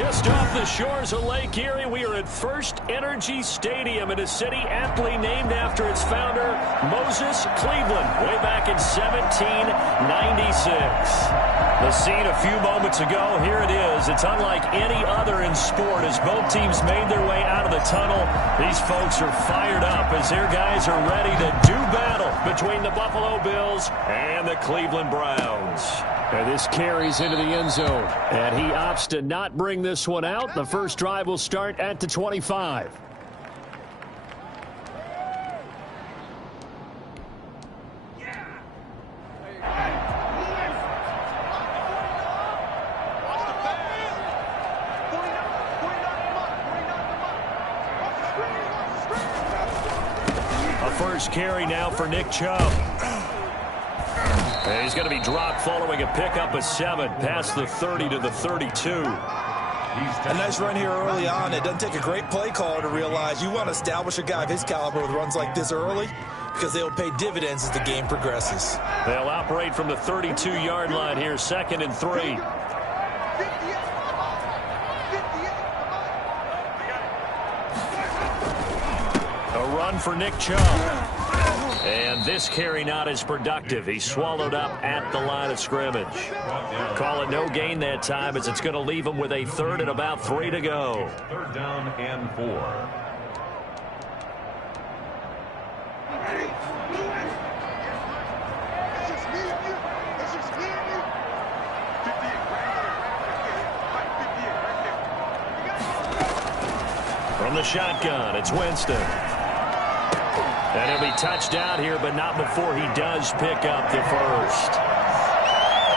Just off the shores of Lake Erie, we are at First Energy Stadium in a city aptly named after its founder, Moses Cleveland, way back in 1796. The scene a few moments ago, here it is. It's unlike any other in sport as both teams made their way out of the tunnel. These folks are fired up as their guys are ready to do battle between the Buffalo Bills and the Cleveland Browns. And this carries into the end zone. And he opts to not bring this one out. The first drive will start at the 25. A first carry now for Nick Chubb. And he's going to be dropped following a pickup of 7 past the 30 to the 32. A nice run here early on. It doesn't take a great play caller to realize you want to establish a guy of his caliber with runs like this early because they'll pay dividends as the game progresses. They'll operate from the 32-yard line here, 2nd and 3. A run for Nick Chubb. And this carry not as productive. He's swallowed up at the line of scrimmage. Call it no gain that time as it's going to leave him with a 3rd and about 3 to go. 3rd down and 4. From the shotgun, it's Winston. And he'll be touched down here, but not before he does pick up the first.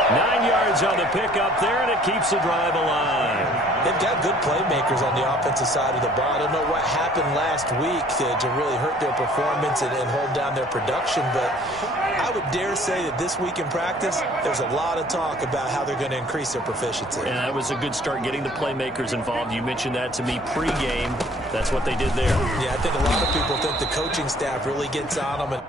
9 yards on the pickup there, and it keeps the drive alive. They've got good playmakers on the offensive side of the ball. I don't know what happened last week to really hurt their performance and hold down their production, but I would dare say that this week in practice, there's a lot of talk about how they're going to increase their proficiency. And that was a good start getting the playmakers involved. You mentioned that to me pregame. That's what they did there. Yeah, I think a lot of people think the coaching staff really gets on them.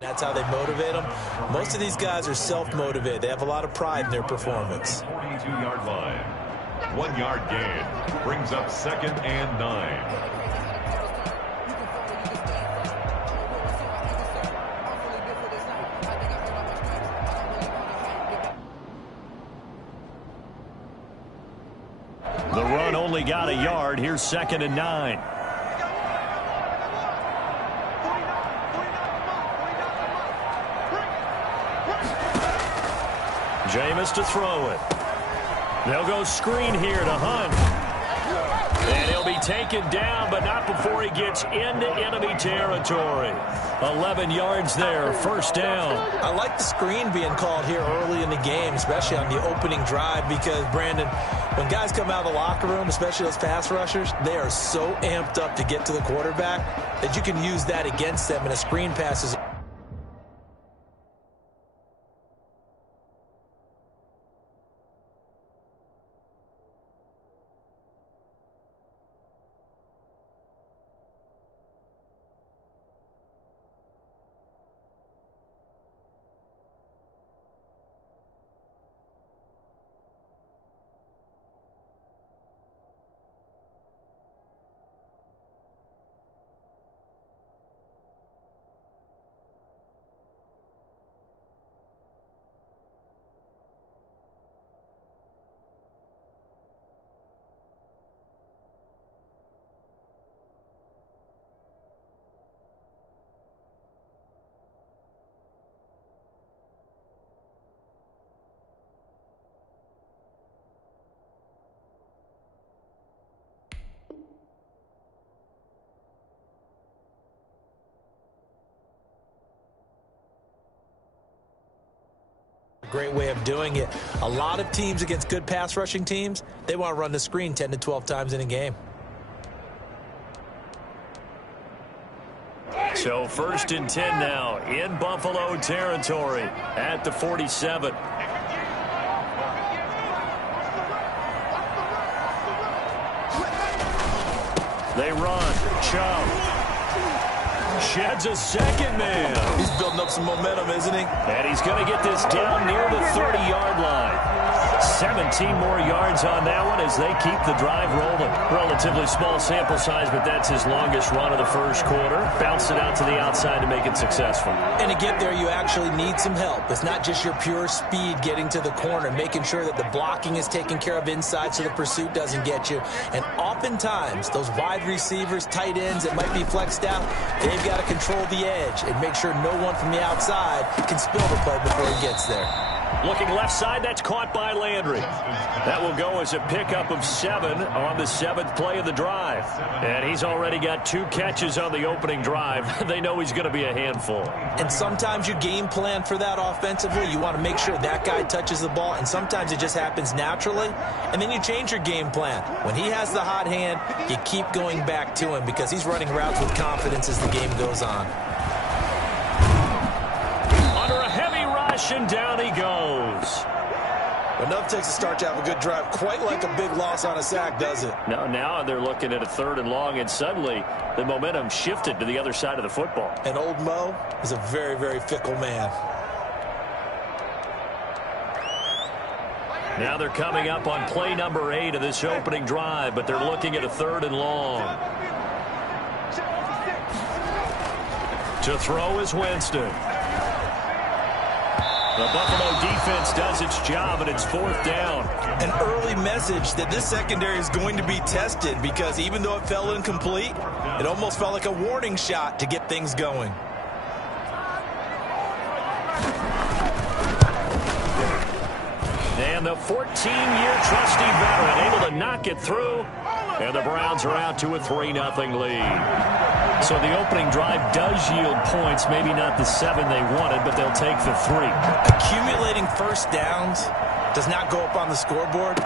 And that's how they motivate them. Most of these guys are self-motivated. They have a lot of pride in their performance. 42-yard line. 1 yard gain. Brings up 2nd and 9. The run only got a yard. Here's 2nd and 9. Jameis to throw it. They'll go screen here to Hunt. And he'll be taken down, but not before he gets into enemy territory. 11 yards there, 1st down. I like the screen being called here early in the game, especially on the opening drive, because, Brandon, when guys come out of the locker room, especially those pass rushers, they are so amped up to get to the quarterback that you can use that against them, and a screen pass is great way of doing it. A lot of teams against good pass rushing teams, they want to run the screen 10 to 12 times in a game. So 1st and 10 now in Buffalo territory at the 47. They run. Chubb sheds a 2nd man. He's building up some momentum, isn't he? And he's going to get this down near the 30-yard line. 17 more yards on that one as they keep the drive rolling. Relatively small sample size, but that's his longest run of the 1st quarter. Bounce it out to the outside to make it successful. And to get there, you actually need some help. It's not just your pure speed getting to the corner, making sure that the blocking is taken care of inside so the pursuit doesn't get you. And oftentimes, those wide receivers, tight ends that might be flexed out, they've got to control the edge and make sure no one from the outside can spill the play before he gets there. Looking left side, that's caught by Landry. That will go as a pickup of 7 on the 7th play of the drive. And he's already got 2 catches on the opening drive. They know he's going to be a handful. And sometimes you game plan for that offensively. You want to make sure that guy touches the ball, and sometimes it just happens naturally. And then you change your game plan. When he has the hot hand, you keep going back to him because he's running routes with confidence as the game goes on. And down he goes. Enough takes a start to have a good drive. Quite like a big loss on a sack, does it? No, now they're looking at a 3rd and long, and suddenly the momentum shifted to the other side of the football. And old Mo is a very, very fickle man. Now they're coming up on play number 8 of this opening drive, but they're looking at a 3rd and long. To throw is Winston. The Buffalo defense does its job, and it's 4th down. An early message that this secondary is going to be tested because even though it fell incomplete, it almost felt like a warning shot to get things going. And the 14-year trusty veteran able to knock it through, and the Browns are out to a 3-0 lead. So the opening drive does yield points, maybe not the 7 they wanted, but they'll take the 3. Accumulating 1st downs does not go up on the scoreboard,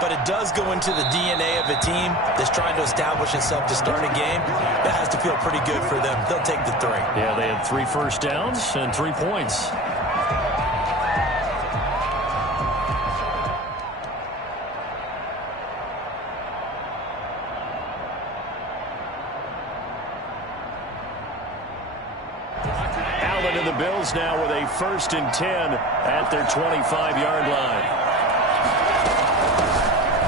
but it does go into the DNA of a team that's trying to establish itself to start a game. That has to feel pretty good for them. They'll take the 3. Yeah, they had 3 first downs and 3 points. The Bills now with a 1st and 10 at their 25-yard line.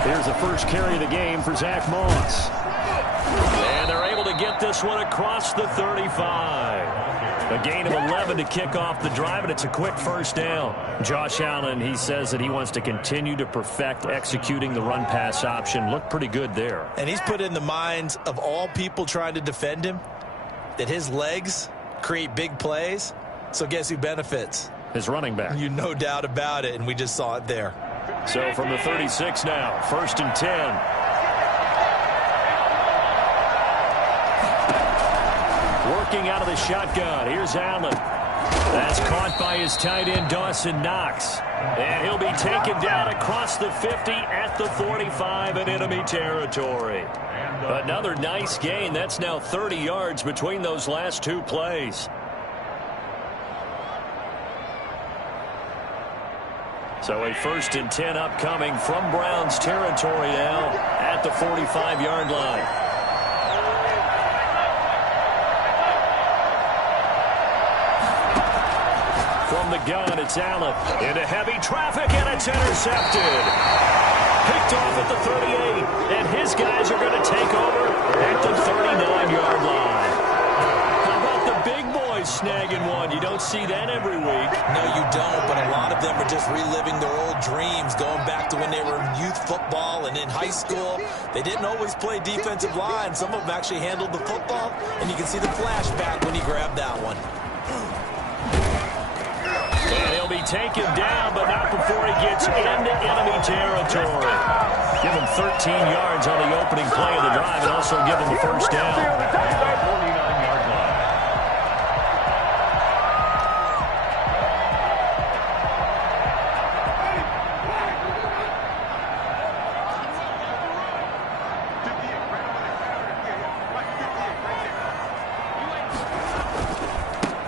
Here's the first carry of the game for Zach Moss. And they're able to get this one across the 35. A gain of 11 to kick off the drive, and it's a quick first down. Josh Allen, he says that he wants to continue to perfect executing the run-pass option. Looked pretty good there. And he's put in the minds of all people trying to defend him that his legs create big plays. So guess who benefits? His running back. You no doubt about it, and we just saw it there. So from the 36 now, 1st and 10. Working out of the shotgun. Here's Allen. That's caught by his tight end, Dawson Knox. And he'll be taken down across the 50 at the 45 in enemy territory. Another nice gain. That's now 30 yards between those last two plays. So a 1st and 10 upcoming from Browns territory now at the 45-yard line. From the gun, it's Allen into heavy traffic, and it's intercepted. Picked off at the 38, and his guys are going to take over at the 39-yard line. How about the big boys snagging one? You don't see that every week. No, you don't, but a lot of them are just reliving their old dreams, going back to when they were in youth football and in high school. They didn't always play defensive line. Some of them actually handled the football, and you can see the flashback when he grabbed that one. And he'll be taken down, but not before he gets into enemy territory. Give him 13 yards on the opening play of the drive and also give him the first down. 49-yard line.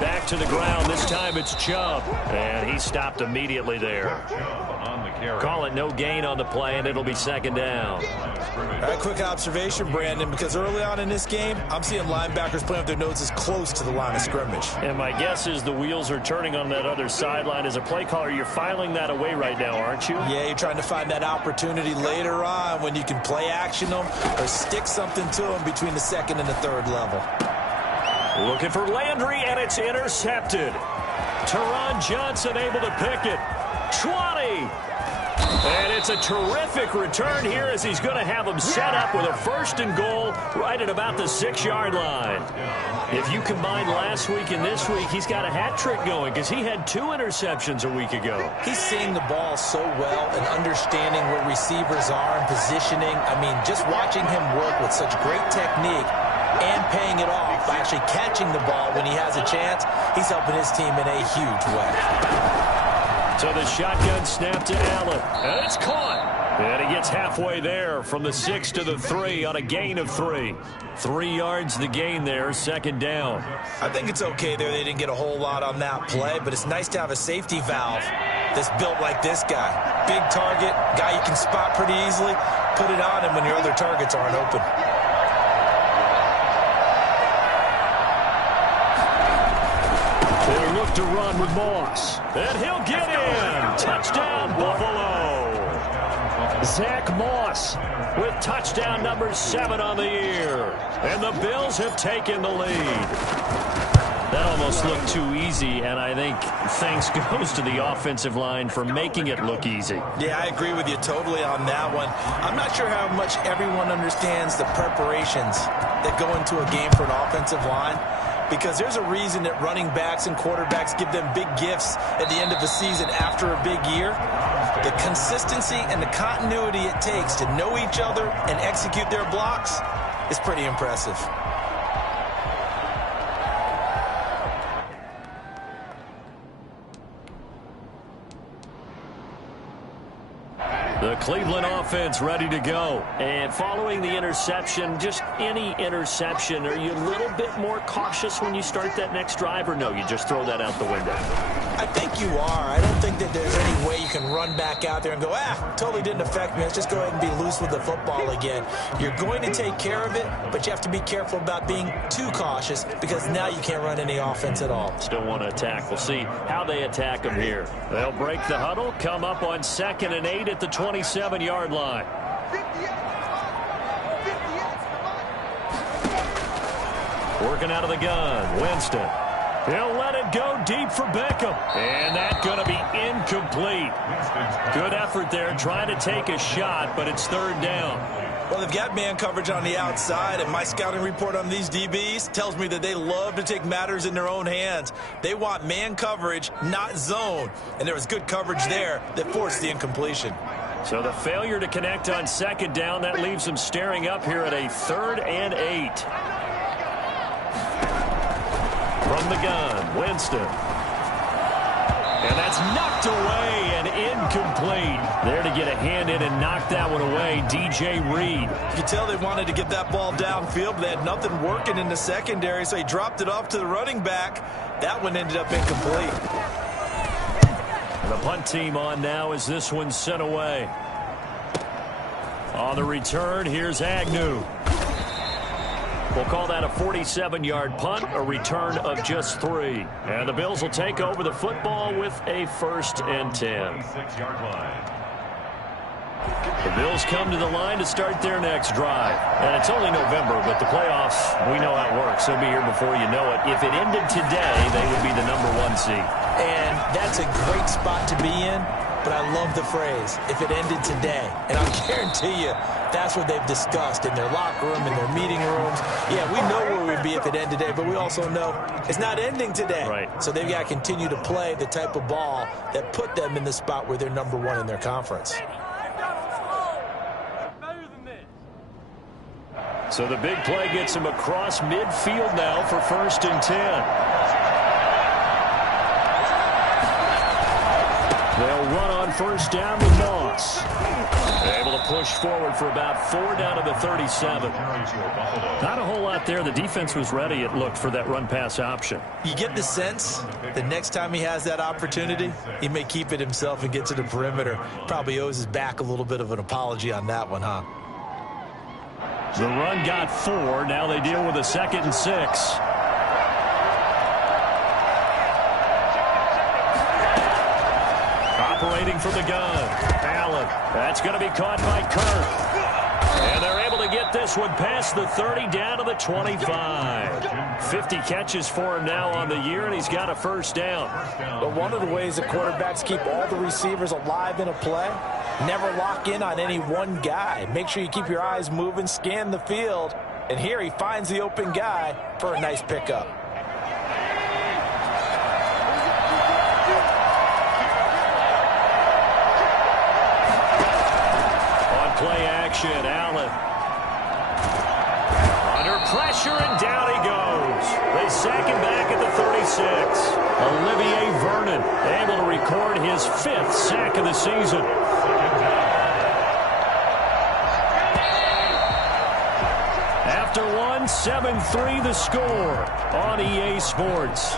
Back to the ground. This time it's Chubb. And he stopped immediately there. On the carry. Call it no gain on the play, and it'll be 2nd down. All right, quick observation, Brandon, because early on in this game, I'm seeing linebackers playing with their noses close to the line of scrimmage. And my guess is the wheels are turning on that other sideline. As a play caller, you're filing that away right now, aren't you? Yeah, you're trying to find that opportunity later on when you can play action them or stick something to them between the 2nd and the 3rd level. Looking for Landry, and it's intercepted. Teron Johnson able to pick it. 20. And it's a terrific return here as he's going to have him set up with a 1st and goal right at about the 6-yard line. If you combine last week and this week, he's got a hat trick going because he had 2 interceptions a week ago. He's seeing the ball so well and understanding where receivers are and positioning. I mean, just watching him work with such great technique and paying it off by actually catching the ball when he has a chance, he's helping his team in a huge way. So the shotgun snap to Allen, and it's caught. And he gets halfway there from the 6 to the 3 on a gain of 3. 3 yards the gain there, 2nd down. I think it's okay there. They didn't get a whole lot on that play, but it's nice to have a safety valve that's built like this guy. Big target, guy you can spot pretty easily. Put it on him when your other targets aren't open. They look to run with Moss. And he'll get in. Touchdown, Buffalo. Zach Moss with touchdown number 7 on the year. And the Bills have taken the lead. That almost looked too easy, and I think thanks goes to the offensive line for making it look easy. Yeah, I agree with you totally on that one. I'm not sure how much everyone understands the preparations that go into a game for an offensive line, because there's a reason that running backs and quarterbacks give them big gifts at the end of the season after a big year. The consistency and the continuity it takes to know each other and execute their blocks is pretty impressive. The Cleveland offense ready to go. And following the interception, just any interception, are you a little bit more cautious when you start that next drive, or no, you just throw that out the window? I think you are. I don't think that there's any way you can run back out there and go, totally didn't affect me. Let's just go ahead and be loose with the football again. You're going to take care of it, but you have to be careful about being too cautious because now you can't run any offense at all. Still want to attack. We'll see how they attack them here. They'll break the huddle, come up on 2nd and 8 at the 27-yard line. Working out of the gun, Winston. He'll let it go deep for Beckham. And that's going to be incomplete. Good effort there trying to take a shot, but it's third down. Well, they've got man coverage on the outside, and my scouting report on these DBs tells me that they love to take matters in their own hands. They want man coverage, not zone. And there was good coverage there that forced the incompletion. So the failure to connect on second down, that leaves them staring up here at a 3rd and 8. From the gun, Winston. And that's knocked away and incomplete. There to get a hand in and knock that one away, DJ Reed. You can tell they wanted to get that ball downfield, but they had nothing working in the secondary, so he dropped it off to the running back. That one ended up incomplete. The punt team on now as this one's sent away. On the return, here's Agnew. We'll call that a 47-yard punt, a return of just 3. And the Bills will take over the football with a 1st and 10. The Bills come to the line to start their next drive. And it's only November, but the playoffs, we know how it works. They'll be here before you know it. If it ended today, they would be the #1 seed. And that's a great spot to be in, but I love the phrase, if it ended today. And I guarantee you, that's what they've discussed in their locker room, in their meeting rooms. Yeah, we know where we'd be if it ended today, but we also know it's not ending today. Right. So they've got to continue to play the type of ball that put them in the spot where they're #1 in their conference. So the big play gets him across midfield now for 1st and 10. They'll run on 1st down with Moss. Able to push forward for about 4 down to the 37. Not a whole lot there. The defense was ready, it looked, for that run-pass option. You get the sense the next time he has that opportunity, he may keep it himself and get to the perimeter. Probably owes his back a little bit of an apology on that one, huh? The run got 4. Now they deal with a 2nd and 6. Operating from the gun, Allen. That's going to be caught by Kirk. And they're able to get this one past the 30 down to the 25. 50 catches for him now on the year, and he's got a 1st down. But one of the ways that quarterbacks keep all the receivers alive in a play, never lock in on any one guy. Make sure you keep your eyes moving, scan the field. And here he finds the open guy for a nice pickup. Play action, Allen. Under pressure, and down he goes. They sack him back at the 36. Olivier Vernon able to record his 5th sack of the season. After one, 7-3 the score on EA Sports.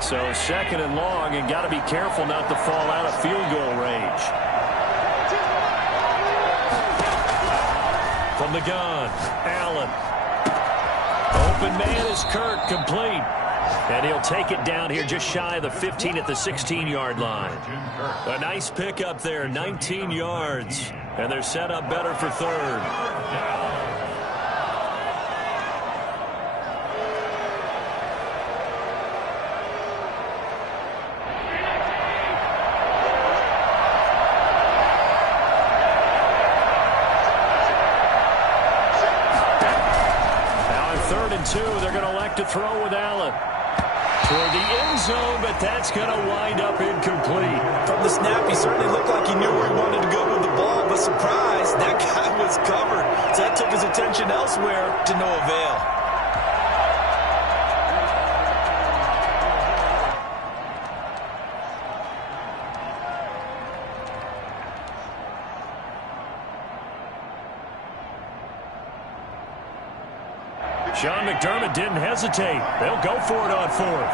So 2nd and long, and got to be careful not to fall out of field goal range. From the gun, Allen. Open man is Kirk, complete. And he'll take it down here just shy of the 15 at the 16-yard line. A nice pickup there, 19 yards. And they're set up better for 3rd. They're going to elect to throw with Allen. Toward the end zone, but that's going to wind up incomplete. From the snap, he certainly looked like he knew where he wanted to go with the ball, but surprise, that guy was covered. So that took his attention elsewhere to no avail. Sean McDermott didn't hesitate. They'll go for it on 4th.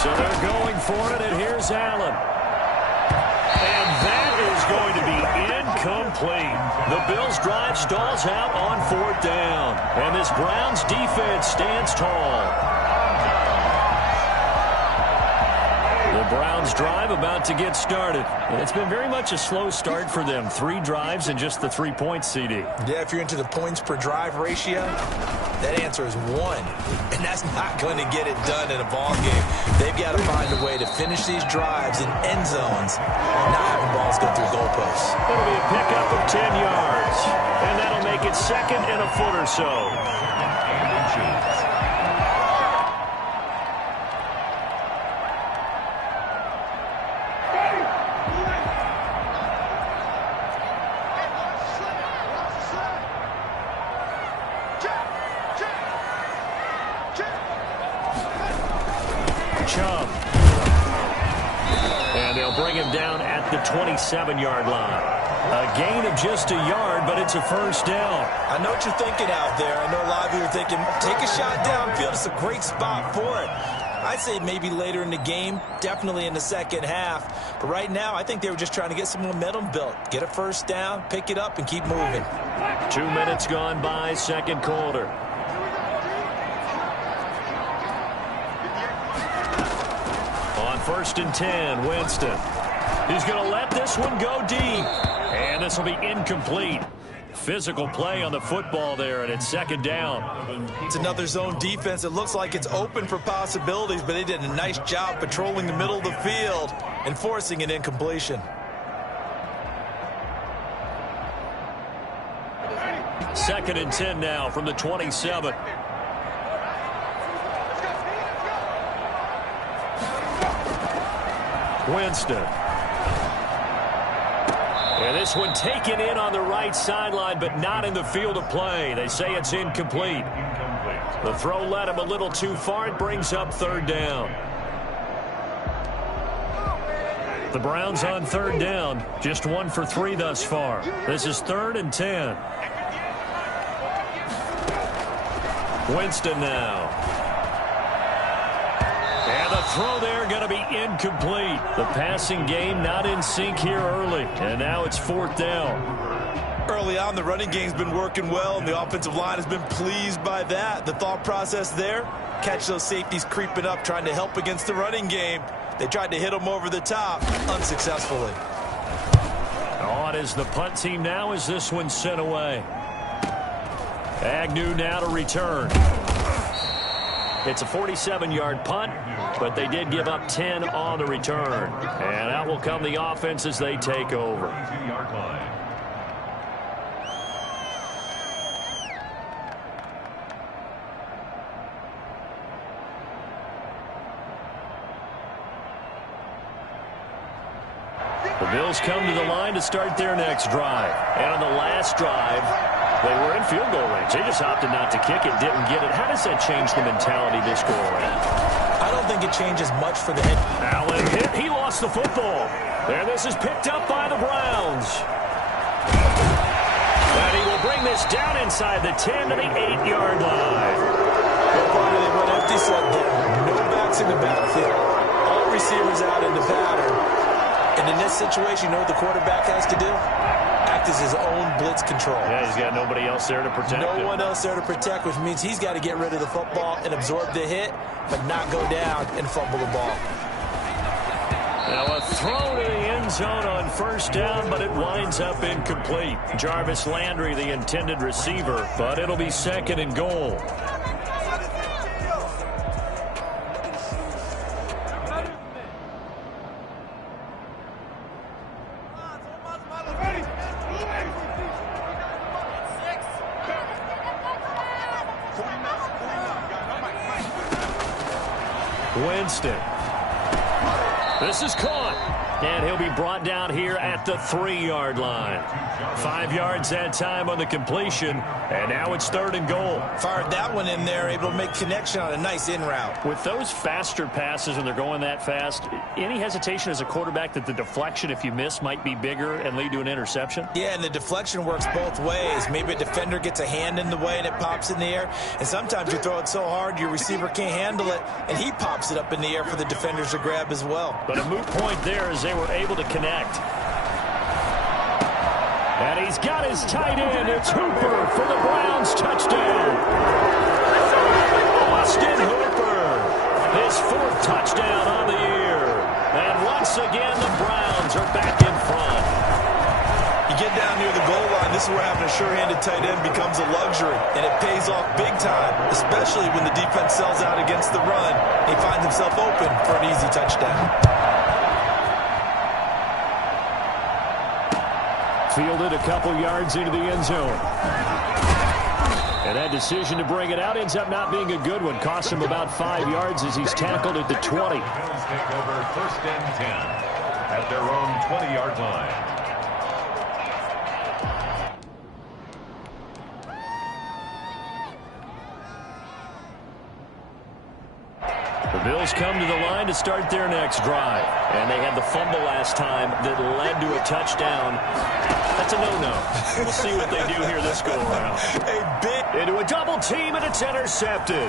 So they're going for it, and here's Allen. And that is going to be incomplete. The Bills' drive stalls out on 4th down. And this Browns defense stands tall. The The Browns drive about to get started. And it's been very much a slow start for them. 3 drives and just the 3 points, CD. Yeah, if you're into the points per drive ratio, that answer is 1. And that's not going to get it done in a ball game. They've got to find a way to finish these drives in end zones, not having balls go through goalposts. It'll be a pickup of 10 yards. And that'll make it 2nd and a foot or so. And they'll bring him down at the 27-yard line. A gain of just a yard, but it's a first down. I know what you're thinking out there. I know a lot of you are thinking, take a shot downfield. It's a great spot for it. I'd say maybe later in the game, definitely in the second half. But right now, I think they were just trying to get some momentum built. Get a first down, pick it up, and keep moving. 2 minutes gone by, second quarter. On 1st and 10, Winston. He's going to let this one go deep. And this will be incomplete. Physical play on the football there, and it's 2nd down. It's another zone defense. It looks like it's open for possibilities, but they did a nice job patrolling the middle of the field and forcing an incompletion. 2nd and 10 now from the 27. Winston. And this one taken in on the right sideline, but not in the field of play. They say it's incomplete. The throw led him a little too far. It brings up 3rd down. The Browns on 3rd down. Just 1 for 3 thus far. This is 3rd and 10. Winston now. And the throw there going to be incomplete. The passing game not in sync here early. And now it's 4th down. Early on, the running game's been working well, and the offensive line has been pleased by that. The thought process there, catch those safeties creeping up, trying to help against the running game. They tried to hit them over the top, unsuccessfully. On is the punt team now as this one's sent away. Agnew now to return. It's a 47-yard punt, but they did give up 10 on the return. And out will come the offense as they take over. The Bills come to the line to start their next drive. And on the last drive, they were in field goal range. They just opted not to kick it, didn't get it. How does that change the mentality this go around? I don't think it changes much for the head. Allen hit. He lost the football. And this is picked up by the Browns. And he will bring this down inside the 10 to the 8-yard line. They went empty set there. No backs in the backfield. All receivers out in the pattern. And in this situation, you know what the quarterback has to do? Act as his own blitz control. Yeah, he's got nobody else there to protect him. No one else there to protect, which means he's got to get rid of the football and absorb the hit, but not go down and fumble the ball. Now a throw to the end zone on 1st down, but it winds up incomplete. Jarvis Landry, the intended receiver, but it'll be 2nd and goal. Winston. This is caught. And he'll be brought down here at the 3-yard line. 5 yards that time on the completion. And now it's 3rd and goal. Fired that one in there, able to make connection on a nice in route. With those faster passes when they're going that fast, any hesitation as a quarterback that the deflection, if you miss, might be bigger and lead to an interception? Yeah, and the deflection works both ways. Maybe a defender gets a hand in the way and it pops in the air. And sometimes you throw it so hard your receiver can't handle it, and he pops it up in the air for the defenders to grab as well. But a moot point there as they were able to connect. And he's got his tight end. It's Hooper for the Browns touchdown. Austin Hooper, his 4th touchdown on the year. And once again, the Browns are back in front. You get down near the goal line, this is where having a sure-handed tight end becomes a luxury, and it pays off big time, especially when the defense sells out against the run. He finds himself open for an easy touchdown. Fielded a couple yards into the end zone. And that decision to bring it out ends up not being a good one. Costs him about 5 yards as he's tackled at the 20. Bills take over 1st and 10 at their own 20-yard line. The Bills come to the line to start their next drive. And they had the fumble last time that led to a touchdown. That's a no-no. We'll see what they do here this go-around. Into a double team, and it's intercepted.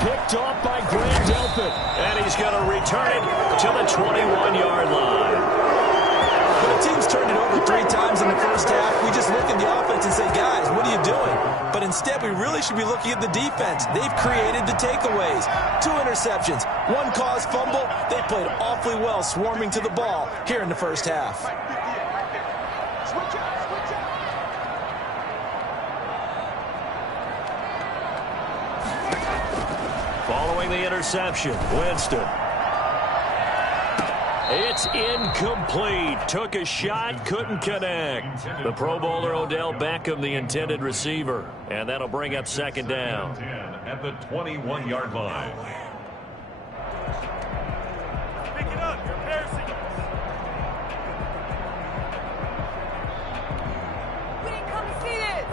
Picked off by Grant Delpit. And he's going to return it to the 21-yard line. When a team's turned it over 3 times in the first half, we just look at the offense and say, guys, what are you doing? But instead, we really should be looking at the defense. They've created the takeaways. 2 interceptions, 1 caused fumble. They played awfully well swarming to the ball here in the first half. Following the interception, Winston. It's incomplete. Took a shot, couldn't connect. The Pro Bowler Odell Beckham, the intended receiver. And that'll bring up 2nd down. At the 21-yard line. Pick it up. You're embarrassing us. We didn't come to see this.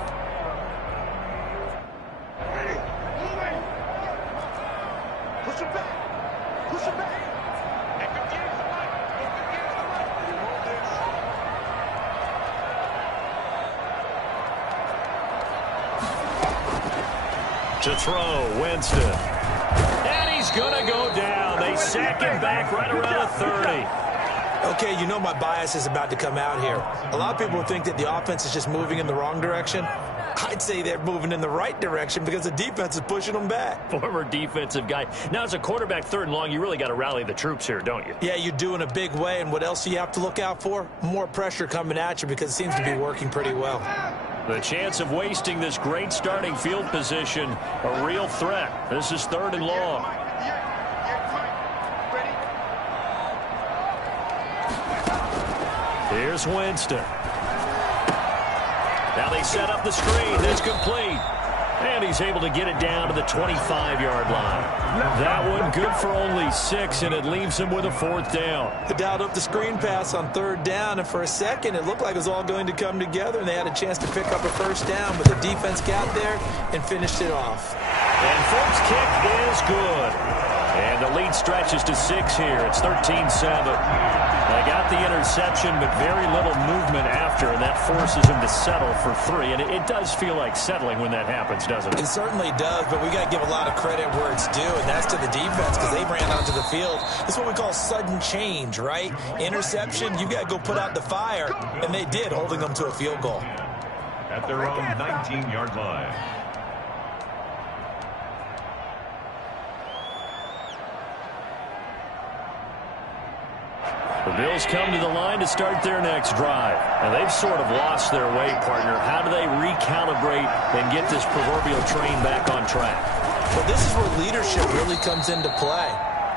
Push him back. Push him back. To throw, Winston. And he's going to go down. They sack him back right around the 30. Okay, you know my bias is about to come out here. A lot of people think that the offense is just moving in the wrong direction. I'd say they're moving in the right direction because the defense is pushing them back. Former defensive guy. Now, as a quarterback 3rd and long, you really got to rally the troops here, don't you? Yeah, you do in a big way. And what else do you have to look out for? More pressure coming at you because it seems to be working pretty well. The chance of wasting this great starting field position, a real threat. This is 3rd and long. Here's Winston. Now they set up the screen. That's complete. And he's able to get it down to the 25-yard line. That one good for only 6, and it leaves him with a 4th down. They dialed up the screen pass on 3rd down, and for a second it looked like it was all going to come together, and they had a chance to pick up a 1st down, but the defense got there and finished it off. And first kick is good. And the lead stretches to 6 here. It's 13-7. They got the interception, but very little movement after, and that forces him to settle for 3. And it does feel like settling when that happens, doesn't it? It certainly does, but we got to give a lot of credit where it's due, and that's to the defense because they ran onto the field. This is what we call sudden change, right? Interception, you got to go put out the fire, and they did, holding them to a field goal. At their own 19-yard line. The Bills come to the line to start their next drive. And they've sort of lost their way, partner. How do they recalibrate and get this proverbial train back on track? Well, this is where leadership really comes into play.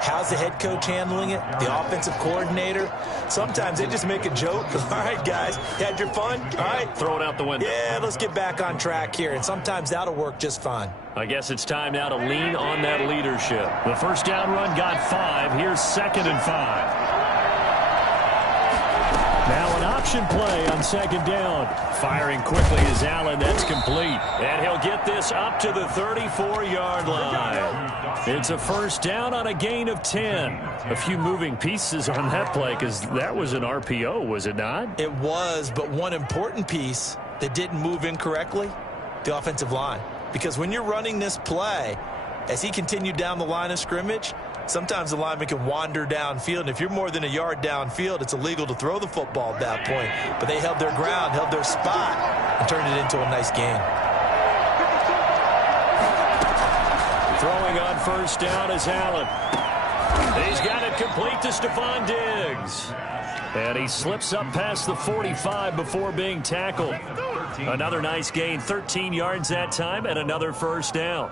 How's the head coach handling it? The offensive coordinator? Sometimes they just make a joke. All right, guys, you had your fun? All right. Throw it out the window. Yeah, let's get back on track here. And sometimes that'll work just fine. I guess it's time now to lean on that leadership. The 1st down run got 5. Here's 2nd and 5. Now an option play on 2nd down. Firing quickly is Allen. That's complete. And he'll get this up to the 34-yard line. It's a 1st down on a gain of 10. A few moving pieces on that play because that was an RPO, was it not? It was, but one important piece that didn't move incorrectly, the offensive line. Because when you're running this play, as he continued down the line of scrimmage, sometimes the lineman can wander downfield, and if you're more than a yard downfield, it's illegal to throw the football at that point. But they held their ground, held their spot, and turned it into a nice gain. Throwing on 1st down is Allen. He's got it complete to Stephon Diggs. And he slips up past the 45 before being tackled. Another nice gain, 13 yards that time, and another first down.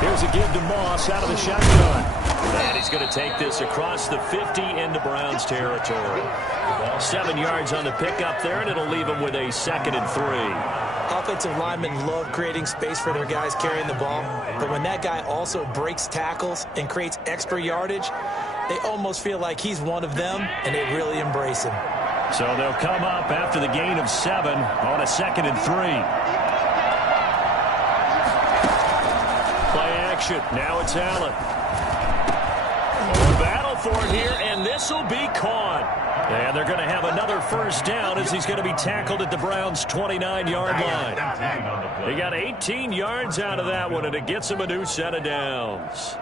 Here's a give to Moss out of the shotgun. And he's going to take this across the 50 into Browns territory. 7 yards on the pickup there, and it'll leave him with a 2nd and 3. Offensive linemen love creating space for their guys carrying the ball, but when that guy also breaks tackles and creates extra yardage, they almost feel like he's one of them, and they really embrace him. So they'll come up after the gain of 7 on a 2nd and 3. Now it's Allen. Battle for it here, and this will be caught. And they're going to have another first down as he's going to be tackled at the Browns' 29-yard line. He got 18 yards out of that one, and it gets him a new set of downs.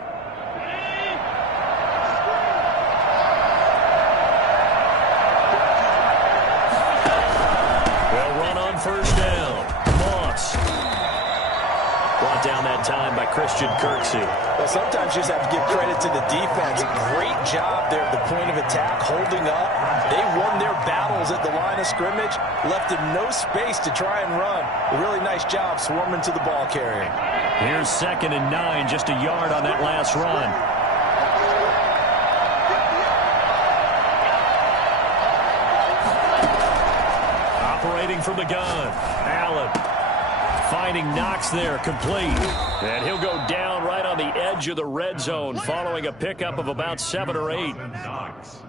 They'll run on first down. Moss. Brought down that time by Christian Kirksey. Well, sometimes you just have to give credit to the defense. Great job there at the point of attack, holding up. They won their battles at the line of scrimmage, left him no space to try and run. A really nice job swarming to the ball carrier. Here's 2nd and 9, just a yard on that last run. Operating from the gun, Allen. Finding Knox there, complete. And he'll go down right on the edge of the red zone following a pickup of about 7 or 8.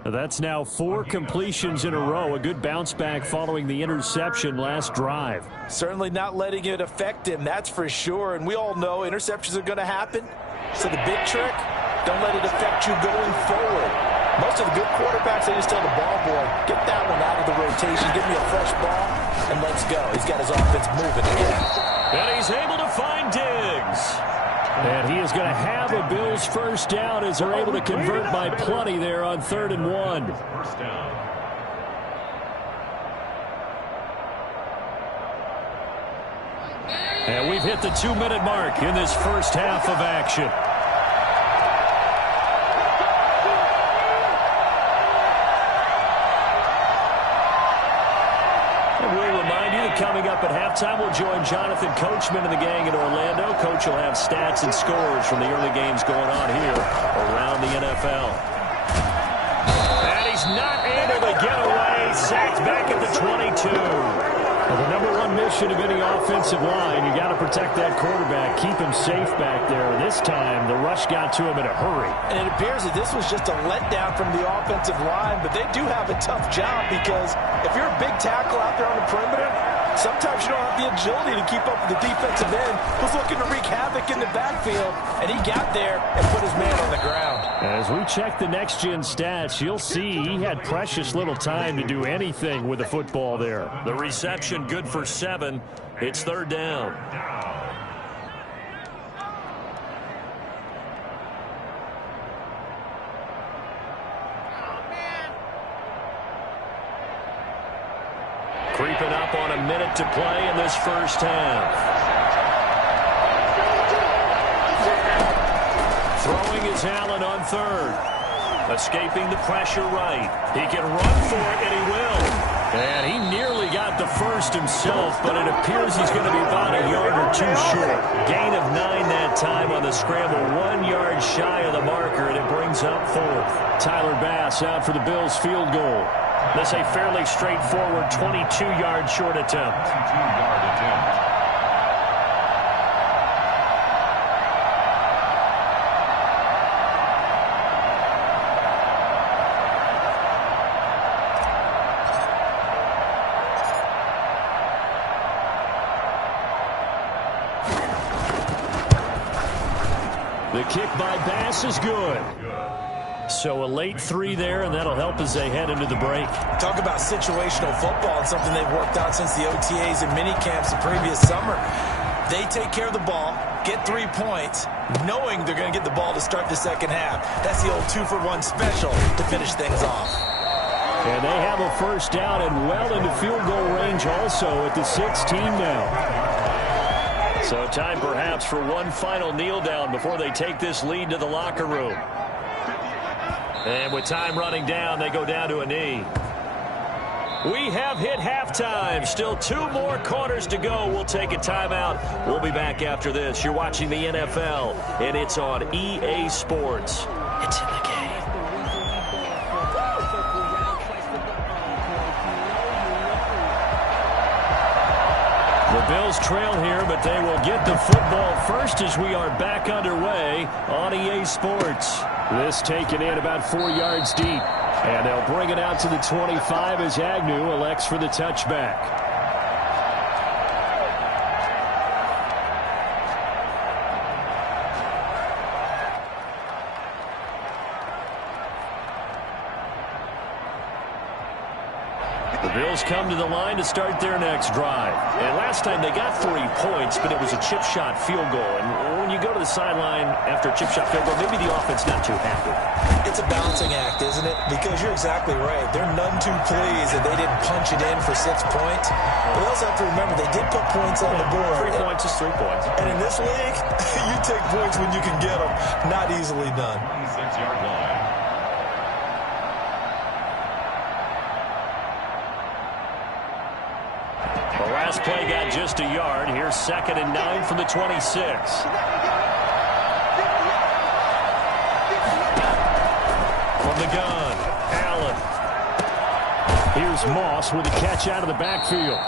That's now 4 completions in a row. A good bounce back following the interception last drive. Certainly not letting it affect him, that's for sure. And we all know interceptions are going to happen. So the big trick, don't let it affect you going forward. Most of the good quarterbacks, they just tell the ball boy, get that one out of the rotation, give me a fresh ball, and let's go. He's got his offense moving again. And he's able to find Diggs. And he is going to have a Bills first down as they're able to convert by plenty there on 3rd and 1. First down. And we've hit the 2-minute mark in this first half of action. Coming up at halftime, we'll join Jonathan Coachman and the gang in Orlando. Coach will have stats and scores from the early games going on here around the NFL. And he's not able to get away. Sacked back at the 22. Well, the number one mission of any offensive line, you got to protect that quarterback, keep him safe back there. This time, the rush got to him in a hurry. And it appears that this was just a letdown from the offensive line, but they do have a tough job because if you're a big tackle out there on the perimeter, sometimes you don't have the agility to keep up with the defensive end who's looking to wreak havoc in the backfield, and he got there and put his man on the ground. As we check the next-gen stats, you'll see he had precious little time to do anything with the football there. The reception good for 7. It's 3rd down. Creeping up on a minute to play in this first half. Throwing is Allen on 3rd. Escaping the pressure right. He can run for it, and he will. And he nearly got the first himself, but it appears he's going to be about a yard or 2 short. Gain of 9 that time on the scramble. 1 yard shy of the marker, and it brings up 4th. Tyler Bass out for the Bills field goal. This a fairly straightforward 22-yard short attempt. 22-yard attempt. The kick by Bass is good. So a late 3 there, and that'll help as they head into the break. Talk about situational football and something they've worked on since the OTAs and mini camps the previous summer. They take care of the ball. get 3 points, knowing they're going to get the ball to start the second half. That's the old 2-for-1 special to finish things off. And they have a first down and well into field goal range also at the 16 now. So time perhaps for one final kneel down before they take this lead to the locker room. And with time running down, they go down to a knee. We have hit halftime. Still 2 more quarters to go. We'll take a timeout. We'll be back after this. You're watching the NFL, and it's on EA Sports. It's in the game. The Bills trail here, but they will get the football first as we are back underway on EA Sports. This taken in about 4 yards deep. And they'll bring it out to the 25 as Agnew elects for the touchback. The Bills come to the line to start their next drive. And last time they got 3 points, but it was a chip shot field goal. And when you go to the sideline after a chip shot field goal, maybe the offense not too happy. It's a balancing act, isn't it? Because you're exactly right. They're none too pleased that they didn't punch it in for 6 points. But they also have to remember they did put points on the board. 3 points is 3 points. And in this league, you take points when you can get them. Not easily done. 26-yard line. The last play got just a yard. Here's 2nd and 9 from the 26. From the gun, Allen. Here's Moss with a catch out of the backfield.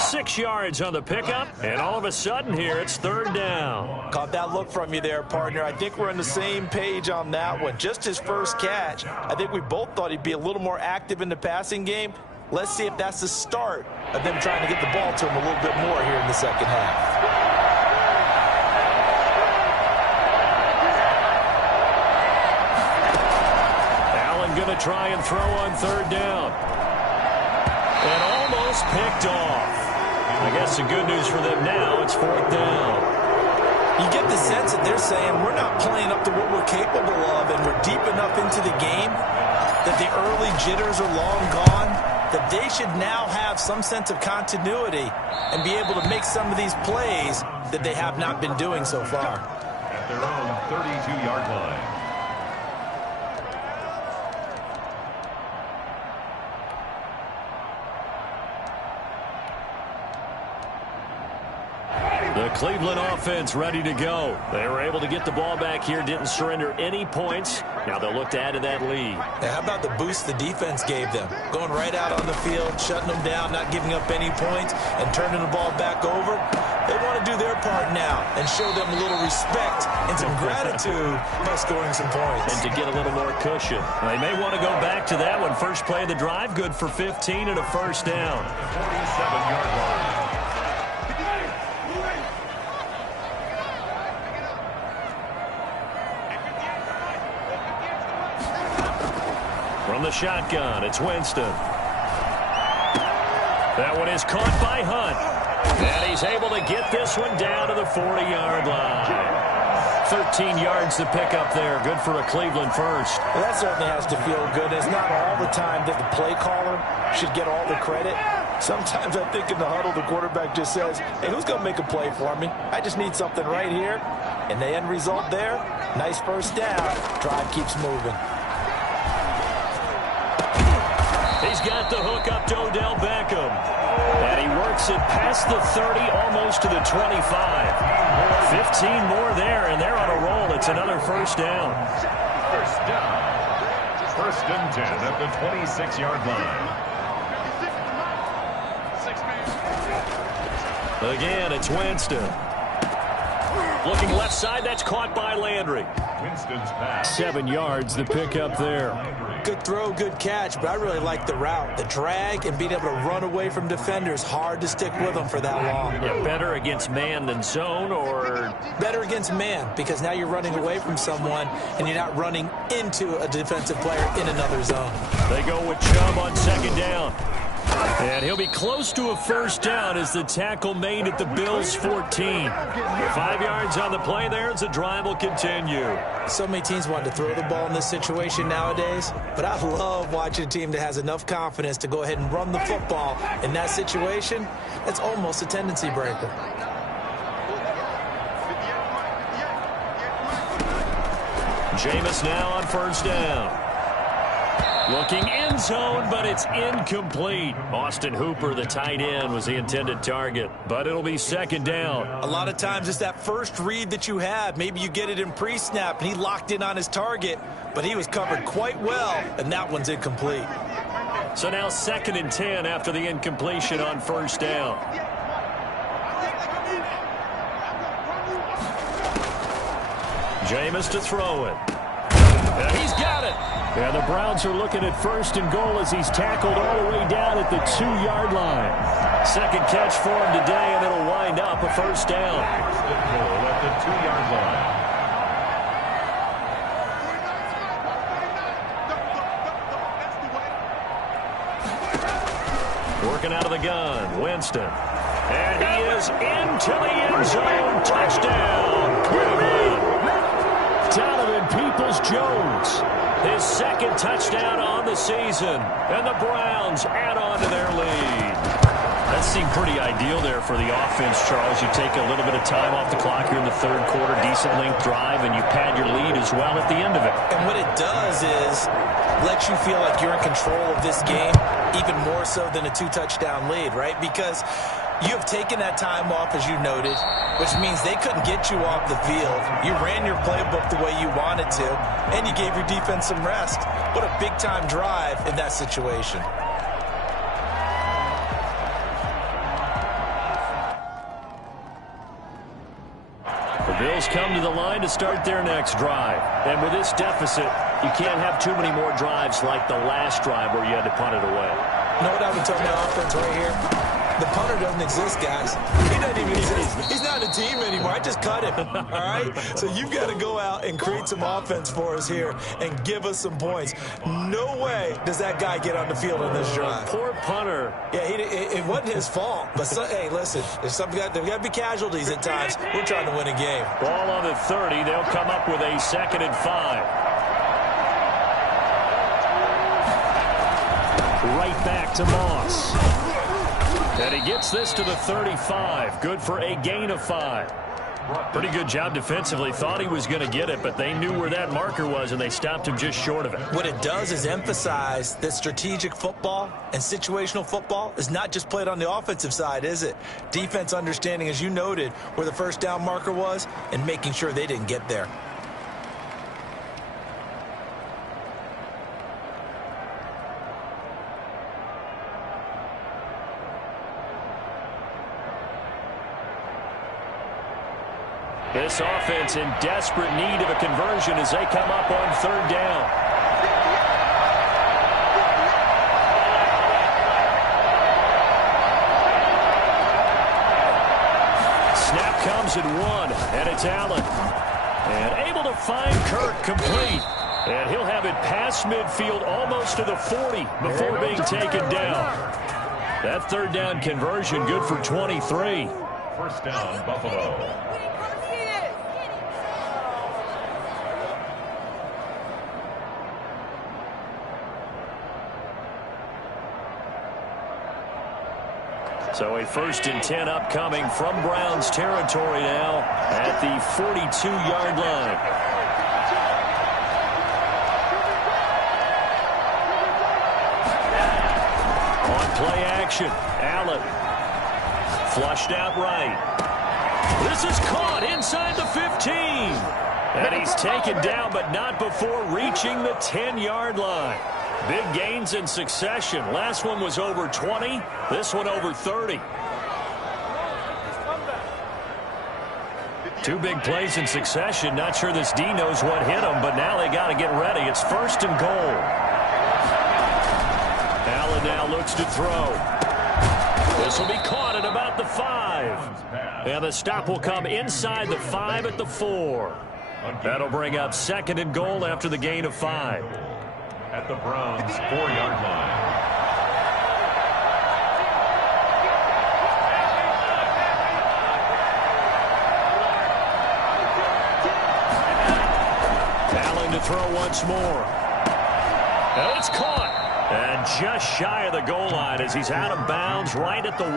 6 yards on the pickup, and all of a sudden here it's 3rd down. Caught that look from you there, partner. I think we're on the same page on that one. Just his first catch. I think we both thought he'd be a little more active in the passing game. Let's see if that's the start of them trying to get the ball to him a little bit more here in the second half. Allen going to try and throw on 3rd down. And almost picked off. I guess the good news for them now, it's 4th down. You get the sense that they're saying we're not playing up to what we're capable of, and we're deep enough into the game that the early jitters are long gone, that they should now have some sense of continuity and be able to make some of these plays that they have not been doing so far. At their own 32-yard line. The Cleveland offense ready to go. They were able to get the ball back here, didn't surrender any points. Now they'll look to add to that lead. Now, how about the boost the defense gave them? Going right out on the field, shutting them down, not giving up any points, and turning the ball back over. They want to do their part now and show them a little respect and some gratitude by scoring some points. And to get a little more cushion. They may want to go back to that one. First play of the drive, good for 15 and a first down. 47-yard line. From the shotgun, it's Winston. That one is caught by Hunt. And he's able to get this one down to the 40-yard line. 13 yards to pick up there. Good for a Cleveland first. Well, that certainly has to feel good. It's not all the time that the play caller should get all the credit. Sometimes I think in the huddle, the quarterback just says, hey, who's going to make a play for me? I just need something right here. And the end result there, nice first down. Drive keeps moving. He's got the hook up to Odell Beckham. And he works it past the 30, almost to the 25. 15 more there, and they're on a roll. It's another first down. First down. 1st and 10 at the 26-yard line. Again, it's Winston. Looking left side, that's caught by Landry. Winston's pass. 7 yards, the pickup there. Good throw, good catch, but I really like the route. The drag and being able to run away from defenders, hard to stick with them for that long. Yeah, better against man than zone, or? Better against man, because now you're running away from someone and you're not running into a defensive player in another zone. They go with Chubb on 2nd down. And he'll be close to a first down as the tackle made at the Bills' 14. 5 yards on the play there as the drive will continue. So many teams want to throw the ball in this situation nowadays, but I love watching a team that has enough confidence to go ahead and run the football in that situation. That's almost a tendency breaker. Jameis now on first down. Looking end zone, but it's incomplete. Austin Hooper, the tight end, was the intended target, but it'll be second down. A lot of times it's that first read that you have. Maybe you get it in pre-snap, and he locked in on his target, but he was covered quite well, and that one's incomplete. So now 2nd and 10 after the incompletion on first down. Jameis to throw it. And he's got it. And the Browns are looking at 1st and goal as he's tackled all the way down at the 2-yard line. Second catch for him today, and it'll wind up a first down. Goal at the 2-yard line. Working out of the gun, Winston. And he is into the end zone. Touchdown, Cleveland. Donovan Peoples-Jones. His 2nd touchdown on the season. And the Browns add on to their lead. That seemed pretty ideal there for the offense, Charles. You take a little bit of time off the clock here in the 3rd quarter, decent length drive, and you pad your lead as well at the end of it. And what it does is lets you feel like you're in control of this game, even more so than a 2-touchdown lead, right? Because you have taken that time off, as you noted, which means they couldn't get you off the field. You ran your playbook the way you wanted to, and you gave your defense some rest. What a big-time drive in that situation. The Bills come to the line to start their next drive. And with this deficit, you can't have too many more drives like the last drive where you had to punt it away. You know what I would tell my offense right here? The punter doesn't exist, guys. He doesn't even exist. He's not a team anymore. I just cut him, all right? So you've got to go out and create some offense for us here and give us some points. No way does that guy get on the field on this drive. Poor punter. Yeah, it wasn't his fault. But, hey, listen, there's got to be casualties at times. We're trying to win a game. Ball on the 30. They'll come up with a 2nd and 5. Right back to Moss. And he gets this to the 35. Good for a gain of 5. Pretty good job defensively. Thought he was going to get it, but they knew where that marker was, and they stopped him just short of it. What it does is emphasize that strategic football and situational football is not just played on the offensive side, is it? Defense understanding, as you noted, where the first down marker was and making sure they didn't get there. This offense in desperate need of a conversion as they come up on 3rd down. Snap comes at 1, and it's Allen. And able to find Kirk complete. And he'll have it past midfield almost to the 40 before being taken down. That 3rd down conversion good for 23. First down, Buffalo. So a 1st and 10 upcoming from Browns territory now at the 42-yard line. On play action, Allen. Flushed out right. This is caught inside the 15. And he's taken down, but not before reaching the 10-yard line. Big gains in succession. Last one was over 20. This one over 30. 2 big plays in succession. Not sure this D knows what hit him, but now they got to get ready. It's 1st and goal. Allen now looks to throw. This will be caught at about the 5. And the stop will come inside the 5 at the 4. That'll bring up 2nd and goal after the gain of 5. At the Browns' 4-yard line. throw once more. And it's caught. And just shy of the goal line as he's out of bounds right at the 1.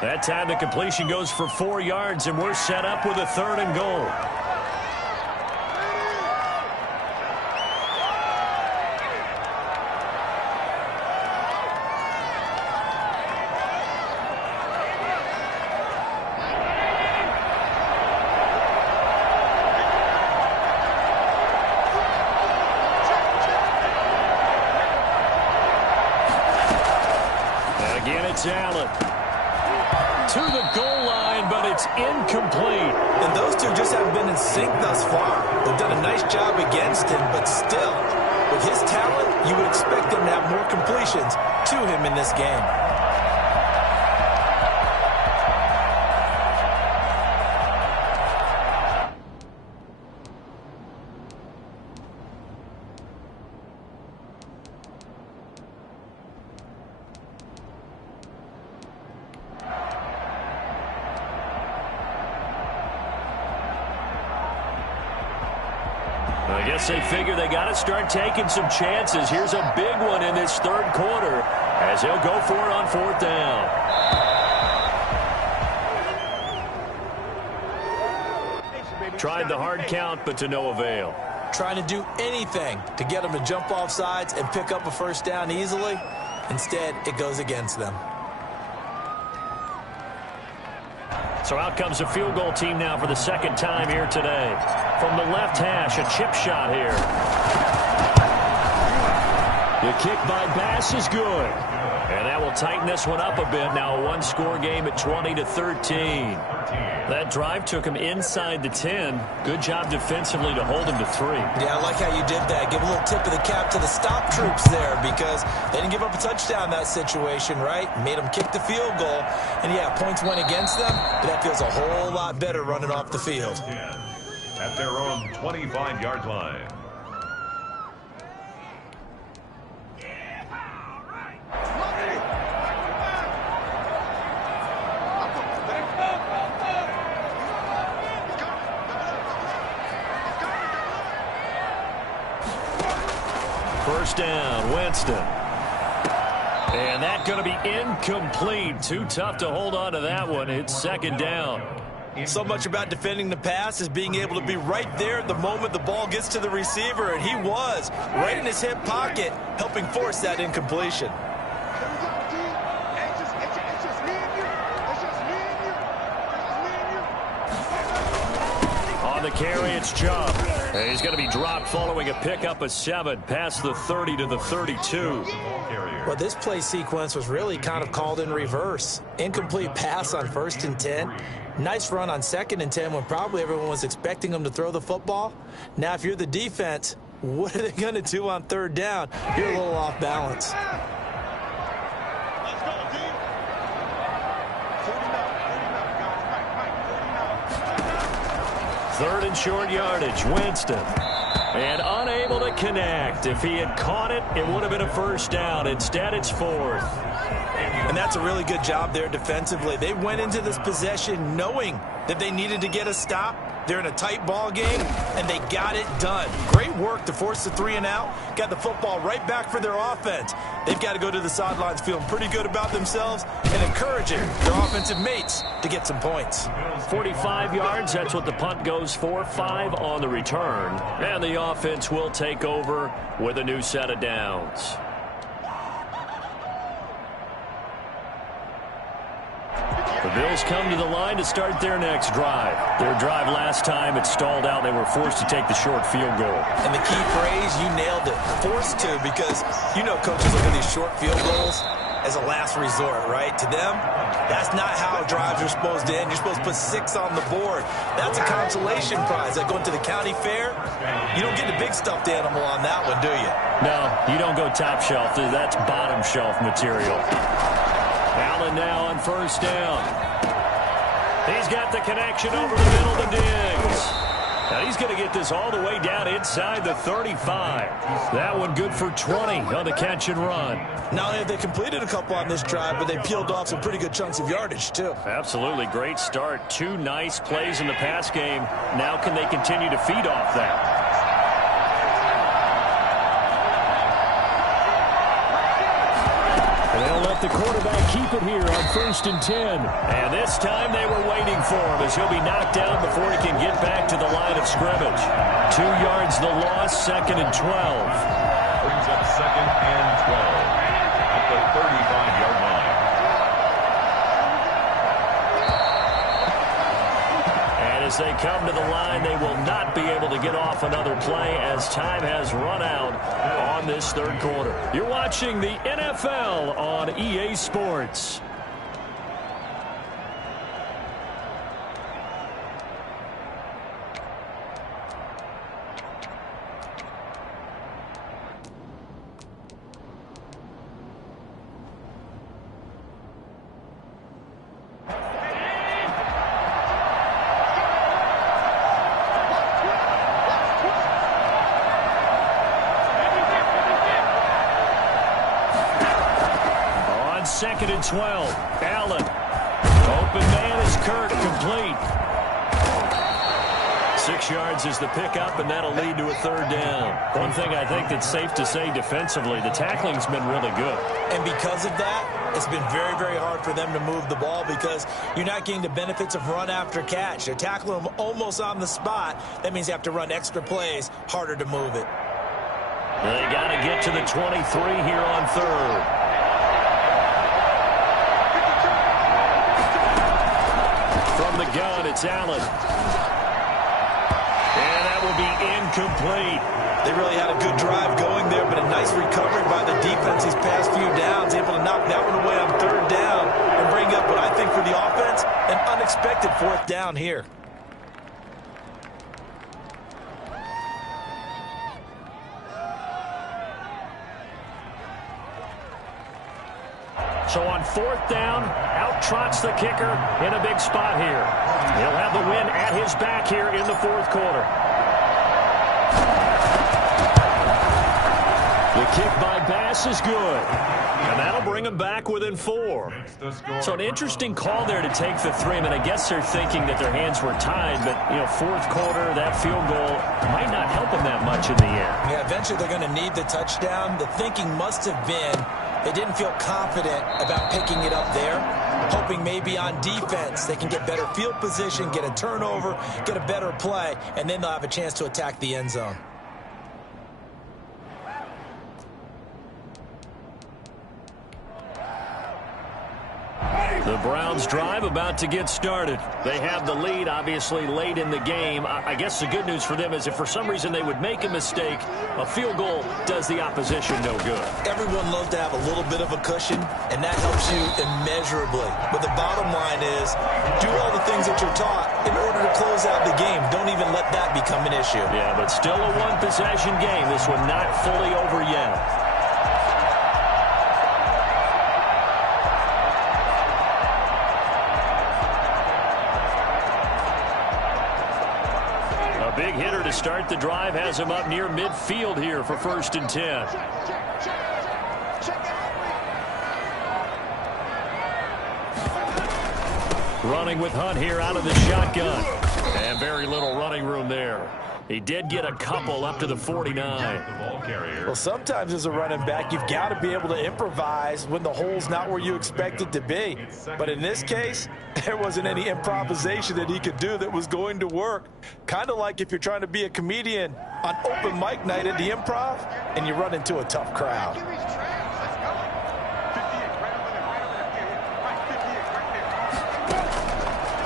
That time the completion goes for 4 yards, and we're set up with a 3rd and goal. Allen to the goal line, but it's incomplete. And those two just haven't been in sync thus far. They've done a nice job against him, but still, with his talent, you would expect him to have more completions to him in this game. I guess they figure they got to start taking some chances. Here's a big one in this third quarter as he'll go for it on 4th down. Tried the hard count, but to no avail. Trying to do anything to get them to jump off sides and pick up a first down easily. Instead, it goes against them. So out comes a field goal team now for the second time here today. From the left hash, a chip shot here. The kick by Bass is good. And that will tighten this one up a bit. Now a one-score game at 20-13. That drive took him inside the 10. Good job defensively to hold him to 3. Yeah, I like how you did that. Give a little tip of the cap to the stop troops there because they didn't give up a touchdown in that situation, right? Made them kick the field goal. And, yeah, points went against them, but that feels a whole lot better running off the field. At their own 25-yard line. First down, Winston. And that's going to be incomplete. Too tough to hold on to that one. It's second down. So much about defending the pass is being able to be right there at the moment the ball gets to the receiver, and he was right in his hip pocket, helping force that incompletion. On the carry, it's Chubb. And he's going to be dropped following a pickup of 7 past the 30 to the 32. Well, this play sequence was really kind of called in reverse. Incomplete pass on 1st and 10. Nice run on 2nd and 10 when probably everyone was expecting him to throw the football. Now, if you're the defense, what are they going to do on 3rd down? You're a little off balance. Let's go, D. 3rd and short yardage, Winston. And unable to connect. If he had caught it, it would have been a first down. Instead, it's 4th. And that's a really good job there defensively. They went into this possession knowing that they needed to get a stop. They're in a tight ball game, and they got it done. Great work to force the 3 and out. Got the football right back for their offense. They've got to go to the sidelines feeling pretty good about themselves and encouraging their offensive mates to get some points. 45 yards, that's what the punt goes for. 5 on the return. And the offense will take over with a new set of downs. The Bills come to the line to start their next drive. Their drive last time, it stalled out. They were forced to take the short field goal. And the key phrase, you nailed it, forced to, because you know coaches look at these short field goals as a last resort, right? To them, that's not how drives are supposed to end. You're supposed to put 6 on the board. That's a consolation prize. Like going to the county fair, you don't get the big stuffed animal on that one, do you? No, you don't go top shelf. That's bottom shelf material. Allen now on 1st down. He's got the connection over the middle to Diggs. Now he's going to get this all the way down inside the 35. That one good for 20 on the catch and run. Not only have they completed a couple on this drive, but they peeled off some pretty good chunks of yardage, too. Absolutely. Great start. 2 nice plays in the pass game. Now can they continue to feed off that? the quarterback keep it here on 1st and 10. And this time they were waiting for him as he'll be knocked down before he can get back to the line of scrimmage. 2 yards the loss, 2nd and 12. Brings up 2nd and 12 at the 35-yard line. And as they come to the line, they will not be able to get off another play as time has run out on this 3rd quarter. You're watching the NFL on EA Sports. On 2nd and 12, Allen. Open man is Kirk, complete. 6 yards is the pickup, and that'll lead to a 3rd down. One thing I think that's safe to say defensively, the tackling's been really good. And because of that, it's been very, very hard for them to move the ball because you're not getting the benefits of run after catch. They're tackling them almost on the spot. That means you have to run extra plays, harder to move it. They got to get to the 23 here on 3rd. From the gun, it's Allen. And that will be incomplete. They really had a good drive going there, but a nice recovery by the defense these past few downs, able to knock that one away on 3rd down and bring up what I think for the offense, an unexpected 4th down here. So on 4th down, out trots the kicker in a big spot here. He'll have the win at his back here in the 4th quarter. The kick by Bass is good. And that'll bring him back within 4. So an interesting call there to take the 3. I mean, I guess they're thinking that their hands were tied, but, 4th quarter, that field goal might not help them that much in the end. Yeah, eventually they're going to need the touchdown. The thinking must have been they didn't feel confident about picking it up there, hoping maybe on defense they can get better field position, get a turnover, get a better play, and then they'll have a chance to attack the end zone. The Browns drive about to get started. They have the lead, obviously, late in the game. I guess the good news for them is if for some reason they would make a mistake, a field goal does the opposition no good. Everyone loves to have a little bit of a cushion, and that helps you immeasurably. But the bottom line is do all the things that you're taught in order to close out the game. Don't even let that become an issue. Yeah, but still a one-possession game. This one not fully over yet. Big hitter to start the drive has him up near midfield here for 1st and 10. Running with Hunt here out of the shotgun. And very little running room there. He did get a couple up to the 49. Well, sometimes as a running back, you've got to be able to improvise when the hole's not where you expect it to be. But in this case, there wasn't any improvisation that he could do that was going to work. Kind of like if you're trying to be a comedian on open mic night at the Improv and you run into a tough crowd.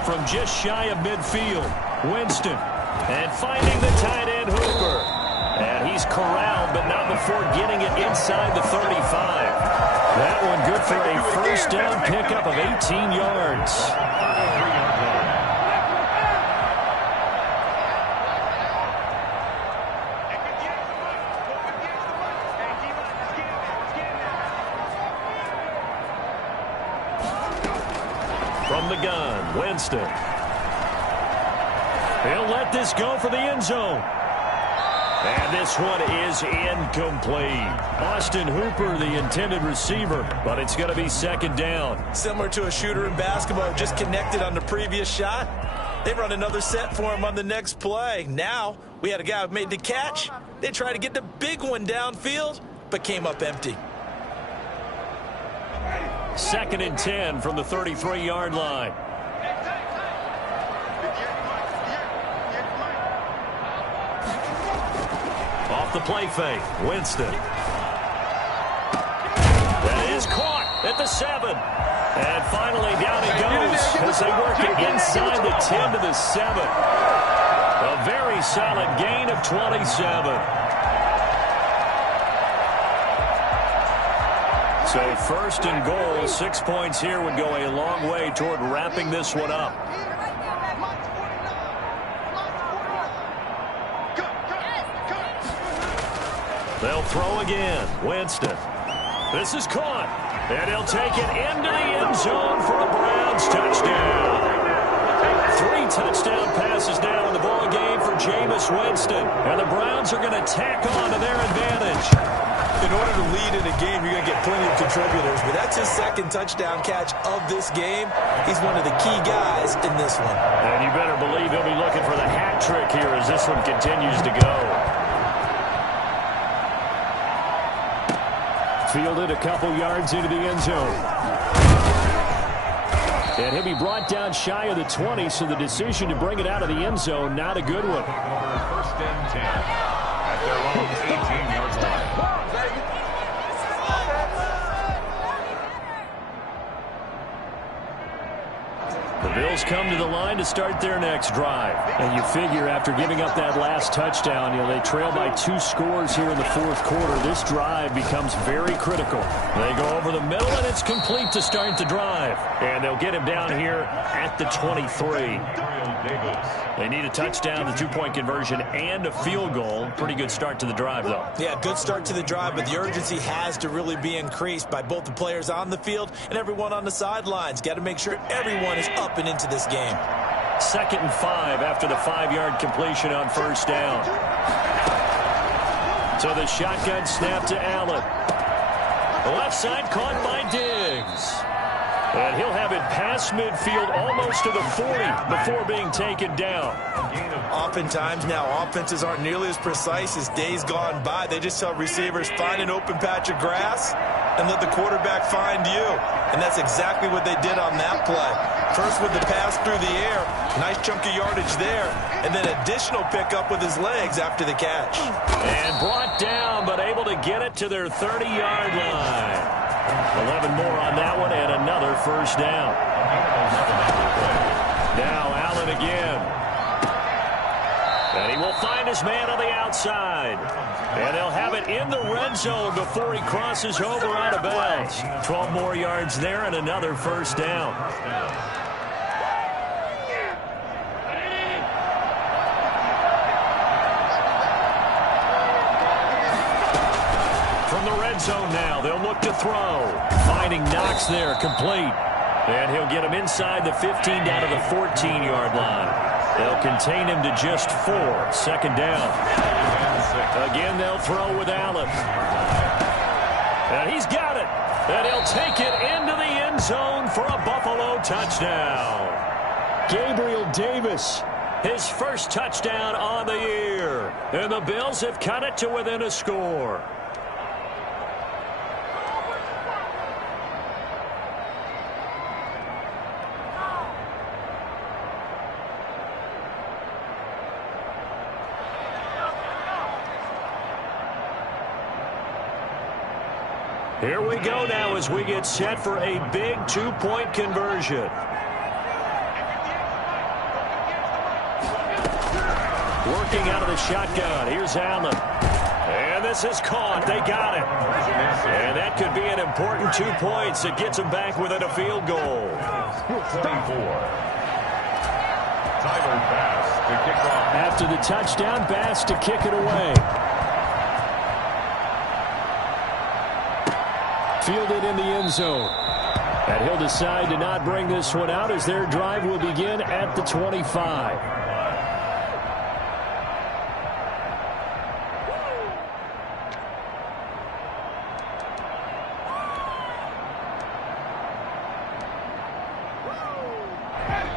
From just shy of midfield, Winston. And finding the tight end, Hooper. And he's corralled, but not before getting it inside the 35. That one good for a 1st down pickup of 18 yards. From the gun, Winston. He'll let this go for the end zone. And this one is incomplete. Austin Hooper, the intended receiver, but it's going to be 2nd down. Similar to a shooter in basketball, just connected on the previous shot. They run another set for him on the next play. Now, we had a guy who made the catch. They tried to get the big one downfield, but came up empty. 2nd and 10 from the 33-yard line. Off the play fake, Winston. That is caught at the 7. And finally down he goes as they work it inside the 10 to the 7. A very solid gain of 27. So 1st and goal, 6 points here would go a long way toward wrapping this one up. They'll throw again. Winston. This is caught. And he'll take it into the end zone for a Browns touchdown. 3 touchdown passes now in the ball game for Jameis Winston. And the Browns are going to tack on to their advantage. In order to lead in a game, you're going to get plenty of contributors. But that's his 2nd touchdown catch of this game. He's one of the key guys in this one. And you better believe he'll be looking for the hat trick here as this one continues to go. Fielded a couple yards into the end zone. And he'll be brought down shy of the 20, so the decision to bring it out of the end zone, not a good one. 1st and 10 at their own 18-yard line. The Bills come to the line to start their next drive. And you figure after giving up that last touchdown, they trail by 2 scores here in the 4th quarter. This drive becomes very critical. They go over the middle, and it's complete to start the drive. And they'll get him down here at the 23. They need a touchdown, the 2-point conversion, and a field goal. Pretty good start to the drive, though. Yeah, good start to the drive, but the urgency has to really be increased by both the players on the field and everyone on the sidelines. Got to make sure everyone is up and into this game. 2nd and 5 after the 5-yard completion on 1st down. So the shotgun snap to Allen. The left side caught by Diggs. And he'll have it past midfield almost to the 40 before being taken down. Oftentimes now offenses aren't nearly as precise as days gone by. They just tell receivers, find an open patch of grass and let the quarterback find you. And that's exactly what they did on that play. First with the pass through the air, nice chunk of yardage there, and then additional pickup with his legs after the catch. And brought down, but able to get it to their 30-yard line. 11 more on that one, and another 1st down. Now Allen again. And he will find his man on the outside. And they'll have it in the red zone before he crosses over out of bounds. 12 more yards there and another 1st down. From the red zone now, they'll look to throw. Finding Knox there, complete. And he'll get him inside the 15 down to the 14-yard line. They'll contain him to just 4. 2nd down. Again, they'll throw with Allen. And he's got it. And he'll take it into the end zone for a Buffalo touchdown. Gabriel Davis, his 1st touchdown on the year. And the Bills have cut it to within a score. Here we go now as we get set for a big 2-point conversion. Working out of the shotgun. Here's Allen. And this is caught. They got it. And that could be an important 2 points. It gets them back within a field goal. 24. Tyler Bass to kick off. After the touchdown, Bass to kick it away. Fielded in the end zone. And he'll decide to not bring this one out as their drive will begin at the 25.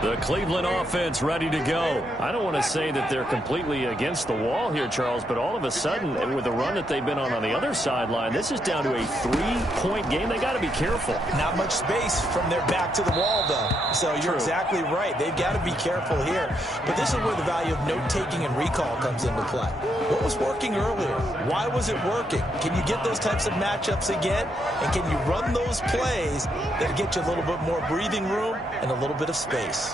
The Cleveland offense ready to go. I don't want to say that they're completely against the wall here, Charles, but all of a sudden, with the run that they've been on the other sideline, this is down to a 3-point game. They got to be careful. Not much space from their back to the wall, though. So you're exactly right. They've got to be careful here. But this is where the value of note-taking and recall comes into play. What was working earlier? Why was it working? Can you get those types of matchups again? And can you run those plays that get you a little bit more breathing room and a little bit of space?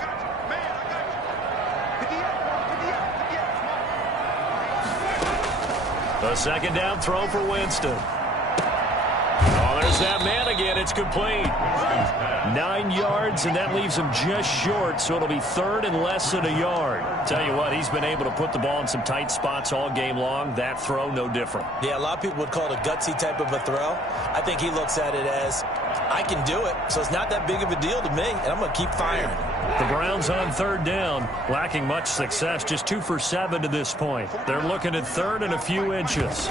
A second down throw for Winston. Oh, there's that man again. It's complete. 9 yards, and that leaves him just short, so it'll be third and less than a yard. Tell you what, he's been able to put the ball in some tight spots all game long. That throw, no different. Yeah, a lot of people would call it a gutsy type of a throw. I think he looks at it as, I can do it, so it's not that big of a deal to me, and I'm going to keep firing. The Browns on third down, lacking much success, just 2 for 7 to this point. They're looking at third and a few inches.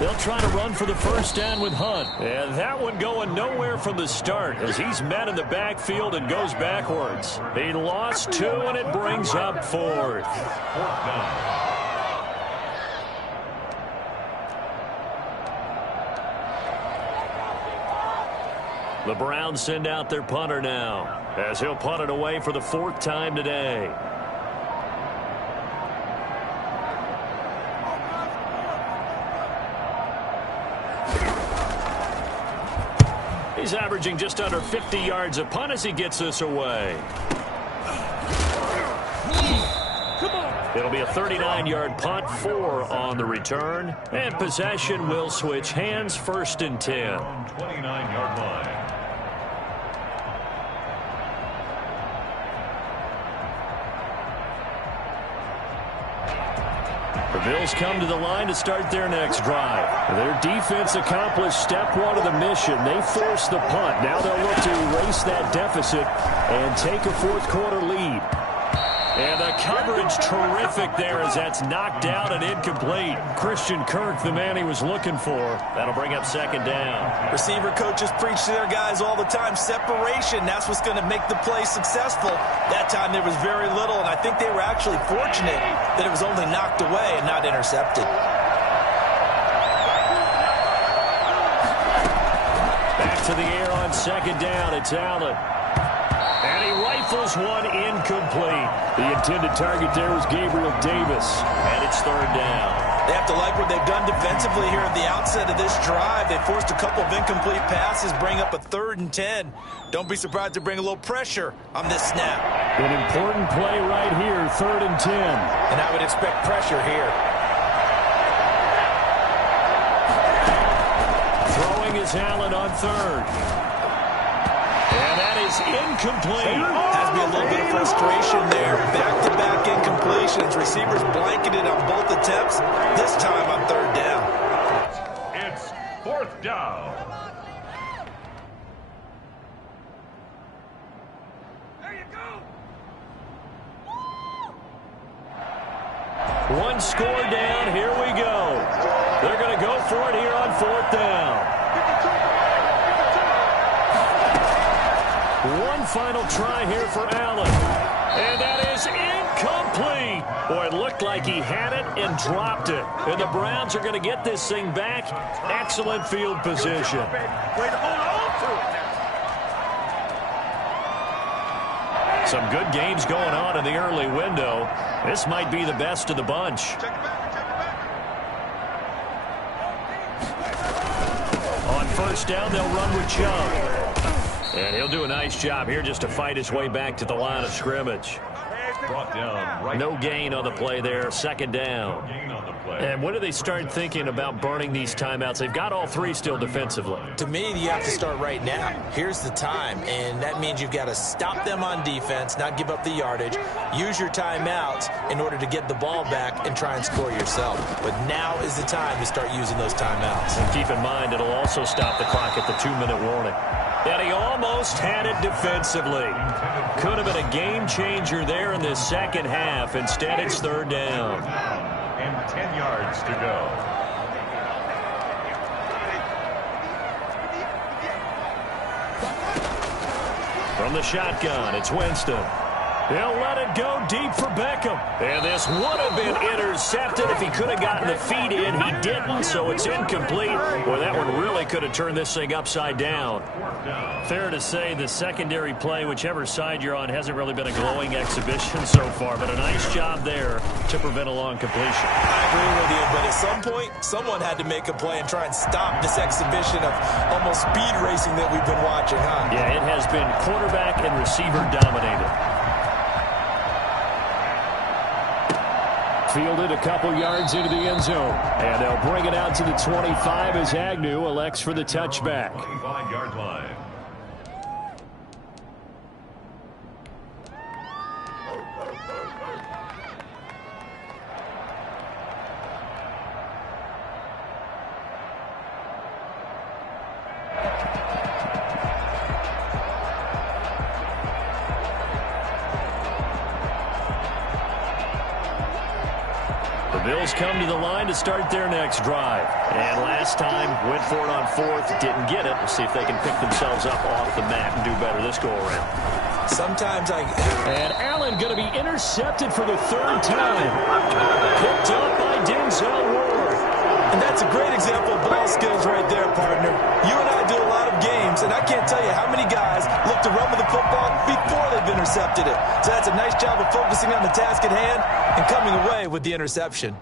They'll try to run for the first down with Hunt. And that one going nowhere from the start as he's met in the backfield and goes backwards. He lost 2, and it brings up fourth. The Browns send out their punter now as he'll punt it away for the 4th time today. He's averaging just under 50 yards a punt as he gets this away. It'll be a 39-yard punt, 4 on the return. And possession will switch hands, 1st and 10. 29-yard line. The Bills come to the line to start their next drive. Their defense accomplished step 1 of the mission. They forced the punt. Now they'll look to erase that deficit and take a 4th quarter lead. And the coverage terrific there as that's knocked out and incomplete. Christian Kirk, the man he was looking for. That'll bring up 2nd down. Receiver coaches preach to their guys all the time. Separation, that's what's going to make the play successful. That time there was very little, and I think they were actually fortunate that it was only knocked away and not intercepted. Back to the air on 2nd down. It's Allen. And he rifles one incomplete. The intended target there was Gabriel Davis. And it's 3rd down. They have to like what they've done defensively here at the outset of this drive. They forced a couple of incomplete passes, bring up a 3rd and 10. Don't be surprised to bring a little pressure on this snap. An important play right here, 3rd and 10. And I would expect pressure here. Throwing is Allen on 3rd. And that is incomplete. Has to be a little bit of frustration there. Back-to-back incompletions. Receivers blanketed on both attempts. This time on 3rd down. It's 4th down. There you go. One score down. Here we go. They're going to go for it here on 4th down. One final try here for Allen. And that is incomplete. Boy, it looked like he had it and dropped it. And the Browns are going to get this thing back. Excellent field position. Way to hold on to it. Some good games going on in the early window. This might be the best of the bunch. On 1st down, they'll run with Chubb. And he'll do a nice job here just to fight his way back to the line of scrimmage. Brought down right. No gain on the play there. 2nd down. No gain on the play. And when do they start thinking about burning these timeouts? They've got all 3 still defensively. To me, you have to start right now. Here's the time, and that means you've got to stop them on defense, not give up the yardage, use your timeouts in order to get the ball back and try and score yourself. But now is the time to start using those timeouts. And keep in mind, it'll also stop the clock at the 2-minute warning. And he almost had it defensively. Could have been a game changer there in the 2nd half. Instead, it's 3rd down. And 10 yards to go. From the shotgun, it's Winston. He'll let it go deep for Beckham. And this would have been intercepted if he could have gotten the feet in. He didn't, so it's incomplete. Well, that one really could have turned this thing upside down. Fair to say the secondary play, whichever side you're on, hasn't really been a glowing exhibition so far, but a nice job there to prevent a long completion. I agree with you, but at some point, someone had to make a play and try and stop this exhibition of almost speed racing that we've been watching, huh? Yeah, it has been quarterback and receiver dominated. Fielded a couple yards into the end zone. And they'll bring it out to the 25 as Agnew elects for the touchback. 25-yard line. Bills come to the line to start their next drive. And last time, went for it on fourth, didn't get it. We'll see if they can pick themselves up off the mat and do better this go-around. And Allen going to be intercepted for the third time. Picked up by Denzel Ward. And that's a great example of ball skills right there, partner. You and I do a lot of games, and I can't tell you how many guys look to run with the football before they've intercepted it. So that's a nice job of focusing on the task at hand and coming away with the interception.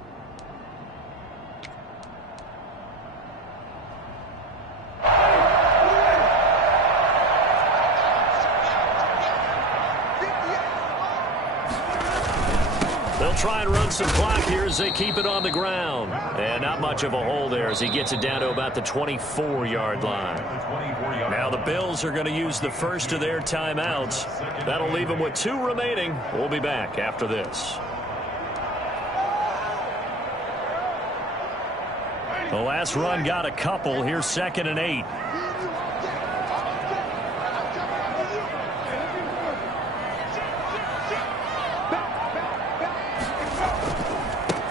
Try and run some clock here as they keep it on the ground. And not much of a hole there as he gets it down to about the 24-yard line. Now the Bills are going to use the first of their timeouts. That'll leave them with 2 remaining. We'll be back after this. The last run got a couple. Here's 2nd and 8.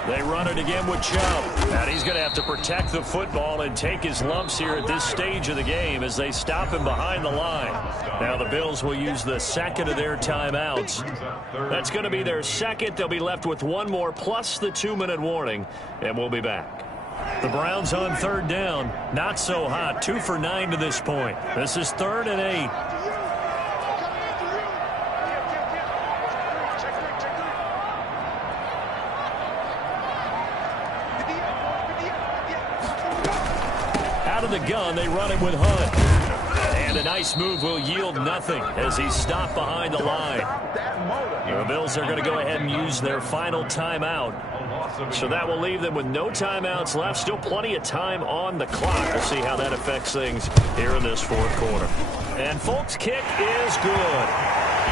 They run it again with Chubb. And he's going to have to protect the football and take his lumps here at this stage of the game as they stop him behind the line. Now the Bills will use the second of their timeouts. That's going to be their second. They'll be left with 1 more plus the 2-minute warning. And we'll be back. The Browns on 3rd down. Not so hot. 2 for 9 to this point. This is 3rd and 8. Of the gun, they run it with Hunt. And a nice move will yield nothing as he's stopped behind the line. The Bills are going to go ahead and use their final timeout. So that will leave them with no timeouts left. Still plenty of time on the clock. We'll see how that affects things here in this 4th quarter. And Folk's kick is good.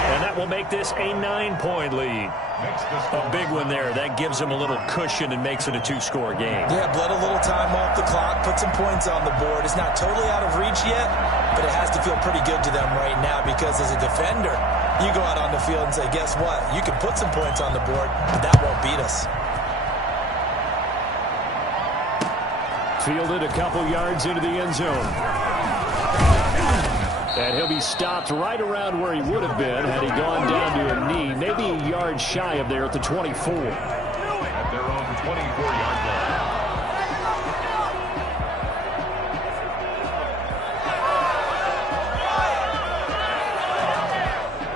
And that will make this a 9-point lead. A big one there. That gives them a little cushion and makes it a 2-score game. Yeah, bled a little time off the clock, put some points on the board. It's not totally out of reach yet, but it has to feel pretty good to them right now because as a defender, you go out on the field and say, guess what? You can put some points on the board, but that won't beat us. Fielded a couple yards into the end zone. And he'll be stopped right around where he would have been had he gone down to a knee, maybe a yard shy of there at the 24. At their own 24-yard line.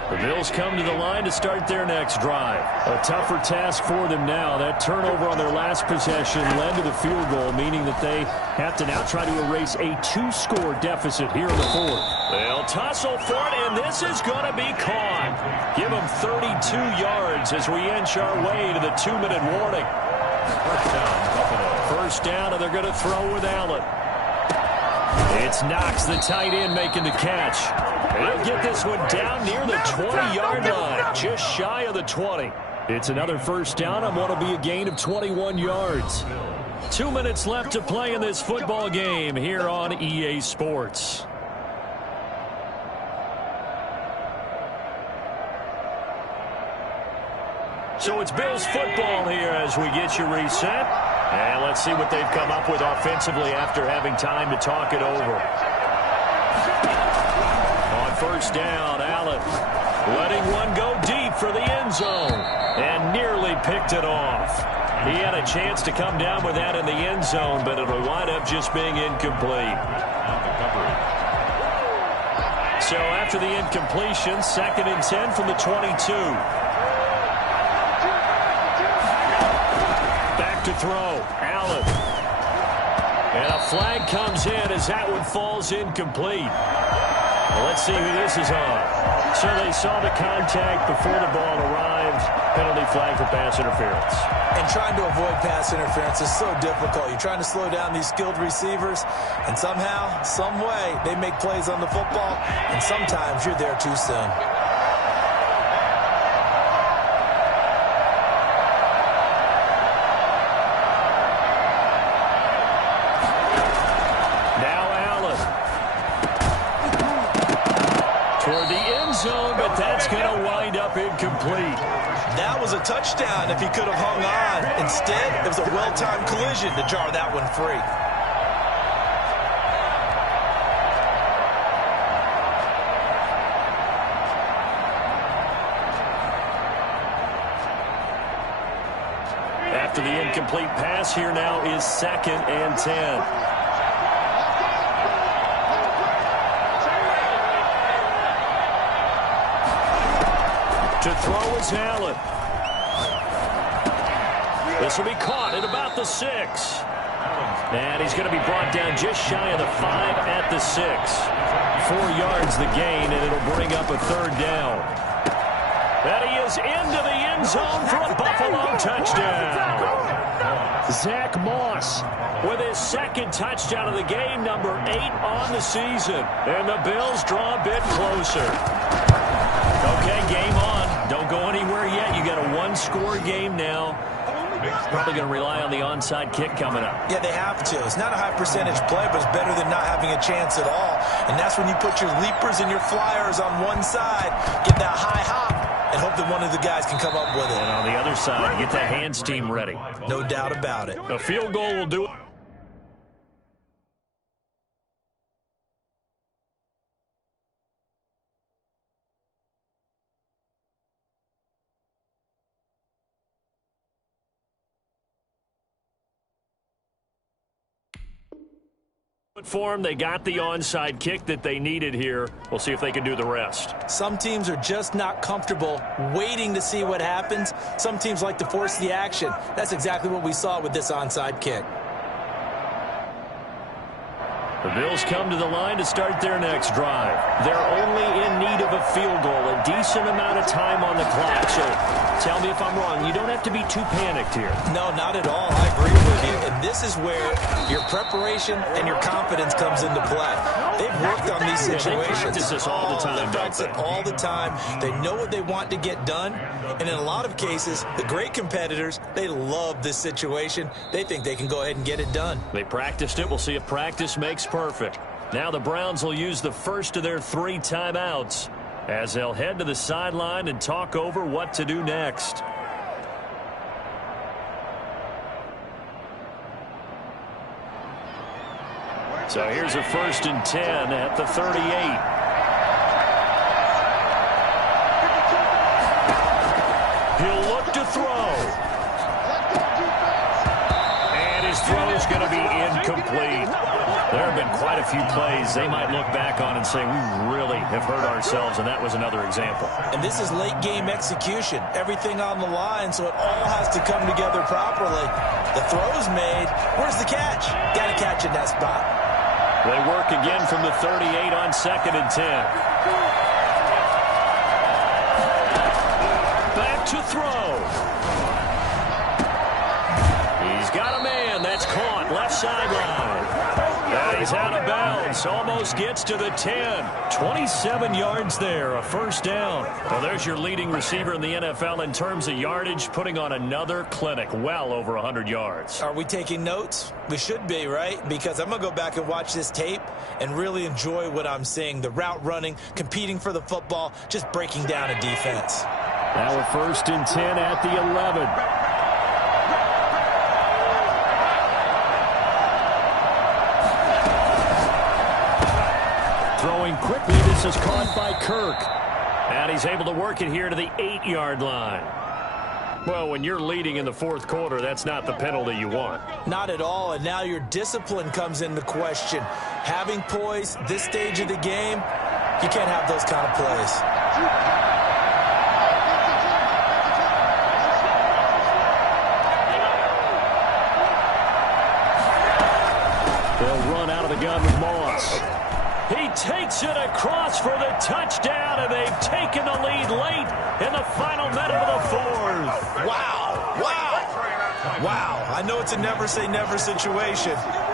The Bills come to the line to start their next drive. A tougher task for them now. That turnover on their last possession led to the field goal, meaning that they have to now try to erase a 2-score deficit here in the 4th. They'll tussle for it, and this is going to be caught. Give them 32 yards as we inch our way to the 2-minute warning. First down, and they're going to throw with Allen. It's Knox, the tight end, making the catch. He'll get this one down near the 20-yard line, just shy of the 20. It's another first down on what will be a gain of 21 yards. 2 minutes left to play in this football game here on EA Sports. So it's Bills football here as we get you reset. And let's see what they've come up with offensively after having time to talk it over. On first down, Allen Letting one go deep for the end zone. And nearly picked it off. He had a chance to come down with that in the end zone, but it'll wind up just being incomplete. So after the incompletion, 2nd and 10 from the 22. Back to throw. Allen. And a flag comes in as that one falls incomplete. Well, let's see who this is on. So they saw the contact before the ball arrived. Penalty flag for pass interference. And trying to avoid pass interference is so difficult. You're trying to slow down these skilled receivers, and somehow, some way, they make plays on the football, and sometimes you're there too soon. Toward the end zone, but that's going to wind up incomplete. That was a touchdown if he could have hung on. Instead, it was a well-timed collision to jar that one free. After the incomplete pass, here now is 2nd and 10. To throw is Allen. This will be caught at about the 6. And he's going to be brought down just shy of the 5 at the 6. 4 yards the gain, and it'll bring up a 3rd down. And he is into the end zone for a Buffalo touchdown. Zach Moss with his 2nd touchdown of the game, number 8 on the season. And the Bills draw a bit closer. Okay, game on. Don't go anywhere yet. You got a 1-score game now. Probably going to rely on the onside kick coming up. Yeah, they have to. It's not a high percentage play, but it's better than not having a chance at all. And that's when you put your leapers and your flyers on one side, get that high hop, and hope that one of the guys can come up with it. And on the other side, get that hands team ready. No doubt about it. A field goal will do it. For them, they got the onside kick that they needed here. We'll see if they can do the rest. Some teams are just not comfortable waiting to see what happens. Some teams like to force the action. That's exactly what we saw with this onside kick. The Bills come to the line to start their next drive. They're only in need of a field goal, a decent amount of time on the clock. So tell me if I'm wrong. You don't have to be too panicked here. No, not at all. I agree with you. And this is where your preparation and your confidence comes into play. They've worked on these situations. They practice this all the time. They practice it all the time. They know what they want to get done. And in a lot of cases, the great competitors, they love this situation. They think they can go ahead and get it done. They practiced it. We'll see if practice makes perfect. Now the Browns will use the first of their 3 timeouts as they'll head to the sideline and talk over what to do next. So here's a 1st and 10 at the 38. He'll look to throw. And his throw is going to be incomplete. There have been quite a few plays they might look back on and say, we really have hurt ourselves, and that was another example. And this is late game execution. Everything on the line, so it all has to come together properly. The throw's made. Where's the catch? Got to catch in that spot. They work again from the 38 on 2nd and 10. Back to throw. He's got a man. That's caught. Left sideline. And he's out of bounds. Almost gets to the 10. 27 yards there. A 1st down. Well, there's your leading receiver in the NFL in terms of yardage, putting on another clinic. Well over 100 yards. Are we taking notes? We should be, right? Because I'm going to go back and watch this tape and really enjoy what I'm seeing. The route running, competing for the football, just breaking down a defense. Now a 1st and 10 at the 11. Throwing quickly, this is caught by Kirk. And he's able to work it here to the 8-yard line. Well, when you're leading in the fourth quarter, that's not the penalty you want. Not at all, and now your discipline comes into question. Having poise this stage of the game, you can't have those kind of plays. They'll run out of the gun with Moss. He takes it across for the touchdown, and they've taken the lead late in the final minute of the fourth. Wow, wow, wow. I know it's a never-say-never situation,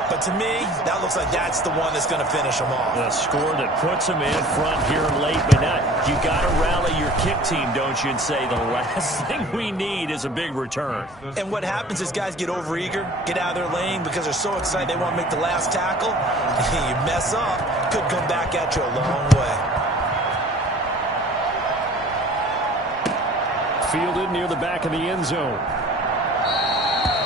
but to me, that looks like that's the one that's going to finish them off. The score that puts them in front here late, but now you got to rally your kick team, don't you, and say the last thing we need is a big return. And what happens is guys get overeager, get out of their lane because they're so excited they want to make the last tackle. You mess up, could come back at you a long way. Fielded near the back of the end zone.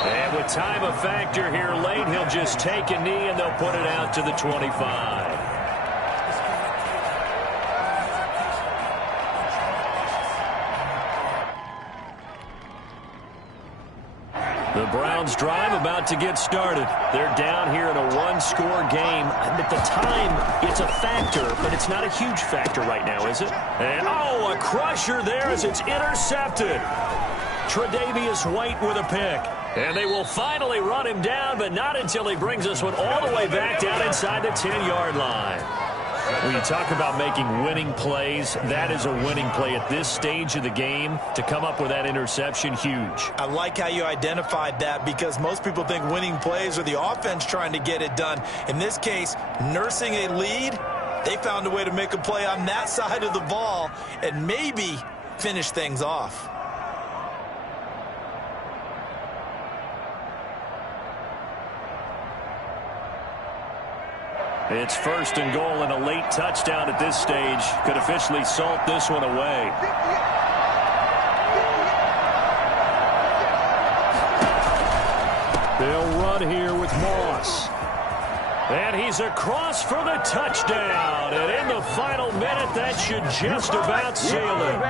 And with time a factor here late, he'll just take a knee and they'll put it out to the 25. The Browns drive about to get started. They're down here in a one-score game. At the time, it's a factor, but it's not a huge factor right now, is it? And, oh, a crusher there as it's intercepted. Tre'Davious White with a pick. And they will finally run him down, but not until he brings us one all the way back down inside the 10-yard line. When you talk about making winning plays, that is a winning play at this stage of the game. To come up with that interception, huge. I like how you identified that because most people think winning plays are the offense trying to get it done. In this case, nursing a lead, they found a way to make a play on that side of the ball and maybe finish things off. It's first and goal, and a late touchdown at this stage could officially salt this one away. They'll run here with Moss. And he's across for the touchdown. And in the final minute, that should just about seal it.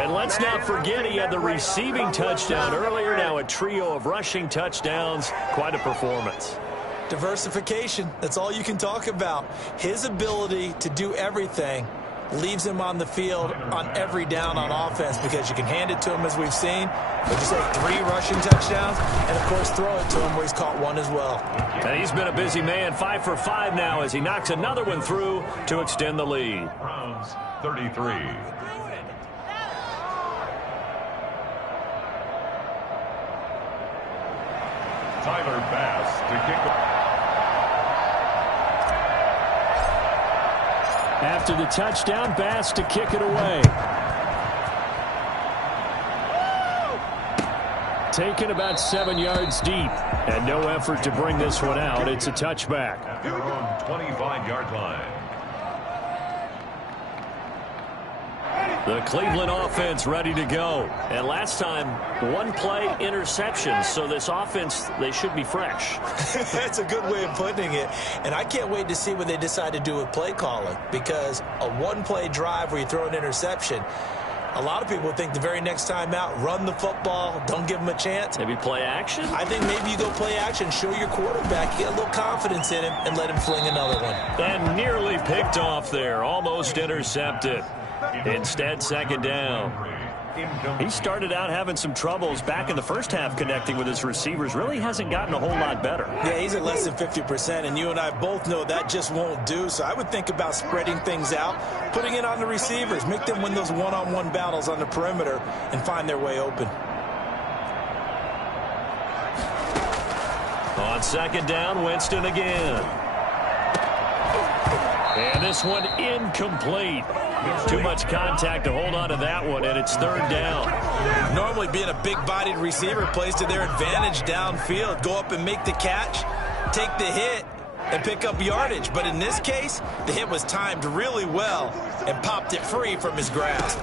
And let's not forget he had the receiving touchdown earlier. Now a trio of rushing touchdowns. Quite a performance. Diversification, that's all you can talk about. His ability to do everything leaves him on the field on every down on offense because you can hand it to him as we've seen. But you say 3 rushing touchdowns and, of course, throw it to him where he's caught one as well. And he's been a busy man, 5 for 5 now as he knocks another one through to extend the lead. Browns 33. Tyler Bass to kick off. After the touchdown, Bass to kick it away. Taken about 7 yards deep. And no effort to bring this one out. It's a touchback. At their own 25-yard line. The Cleveland offense ready to go. And last time, 1 play interception. So this offense, they should be fresh. That's a good way of putting it. And I can't wait to see what they decide to do with play calling. Because a 1-play drive where you throw an interception, a lot of people think the very next time out, run the football, don't give them a chance. Maybe play action? I think maybe you go play action, show your quarterback, get a little confidence in him, and let him fling another one. And nearly picked off there, almost intercepted. Instead, second down. He started out having some troubles back in the first half connecting with his receivers. Really hasn't gotten a whole lot better. Yeah, he's at less than 50%, and you and I both know that just won't do. So I would think about spreading things out, putting it on the receivers, make them win those one-on-one battles on the perimeter and find their way open. On second down, Winston again. And this one incomplete. Too much contact to hold on to that one, and it's third down. Normally being a big-bodied receiver plays to their advantage downfield. Go up and make the catch, take the hit, and pick up yardage. But in this case, the hit was timed really well and popped it free from his grasp.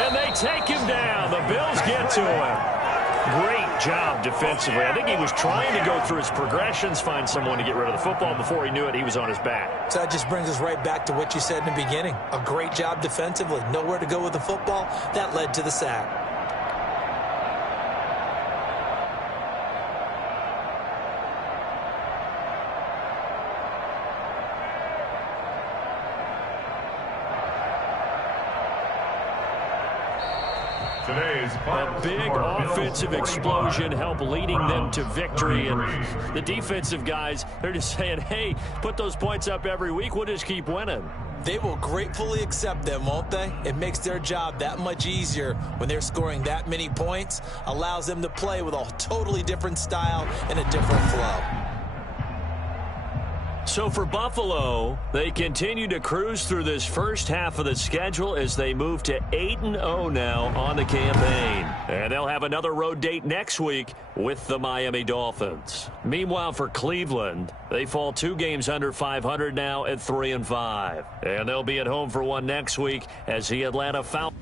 And they take him down. The Bills get to him. Great job defensively. I think he was trying to go through his progressions, find someone to get rid of the football. Before he knew it, he was on his back. So that just brings us right back to what you said in the beginning. A great job defensively. Nowhere to go with the football. That led to the sack. A big offensive explosion helped leading them to victory. And the defensive guys, they're just saying, hey, put those points up every week. We'll just keep winning. They will gratefully accept them, won't they? It makes their job that much easier when they're scoring that many points. Allows them to play with a totally different style and a different flow. So for Buffalo, they continue to cruise through this first half of the schedule as they move to 8-0 now on the campaign. And they'll have another road date next week with the Miami Dolphins. Meanwhile, for Cleveland, they fall 2 games under 500 now at 3-5. And they'll be at home for one next week as the Atlanta Falcons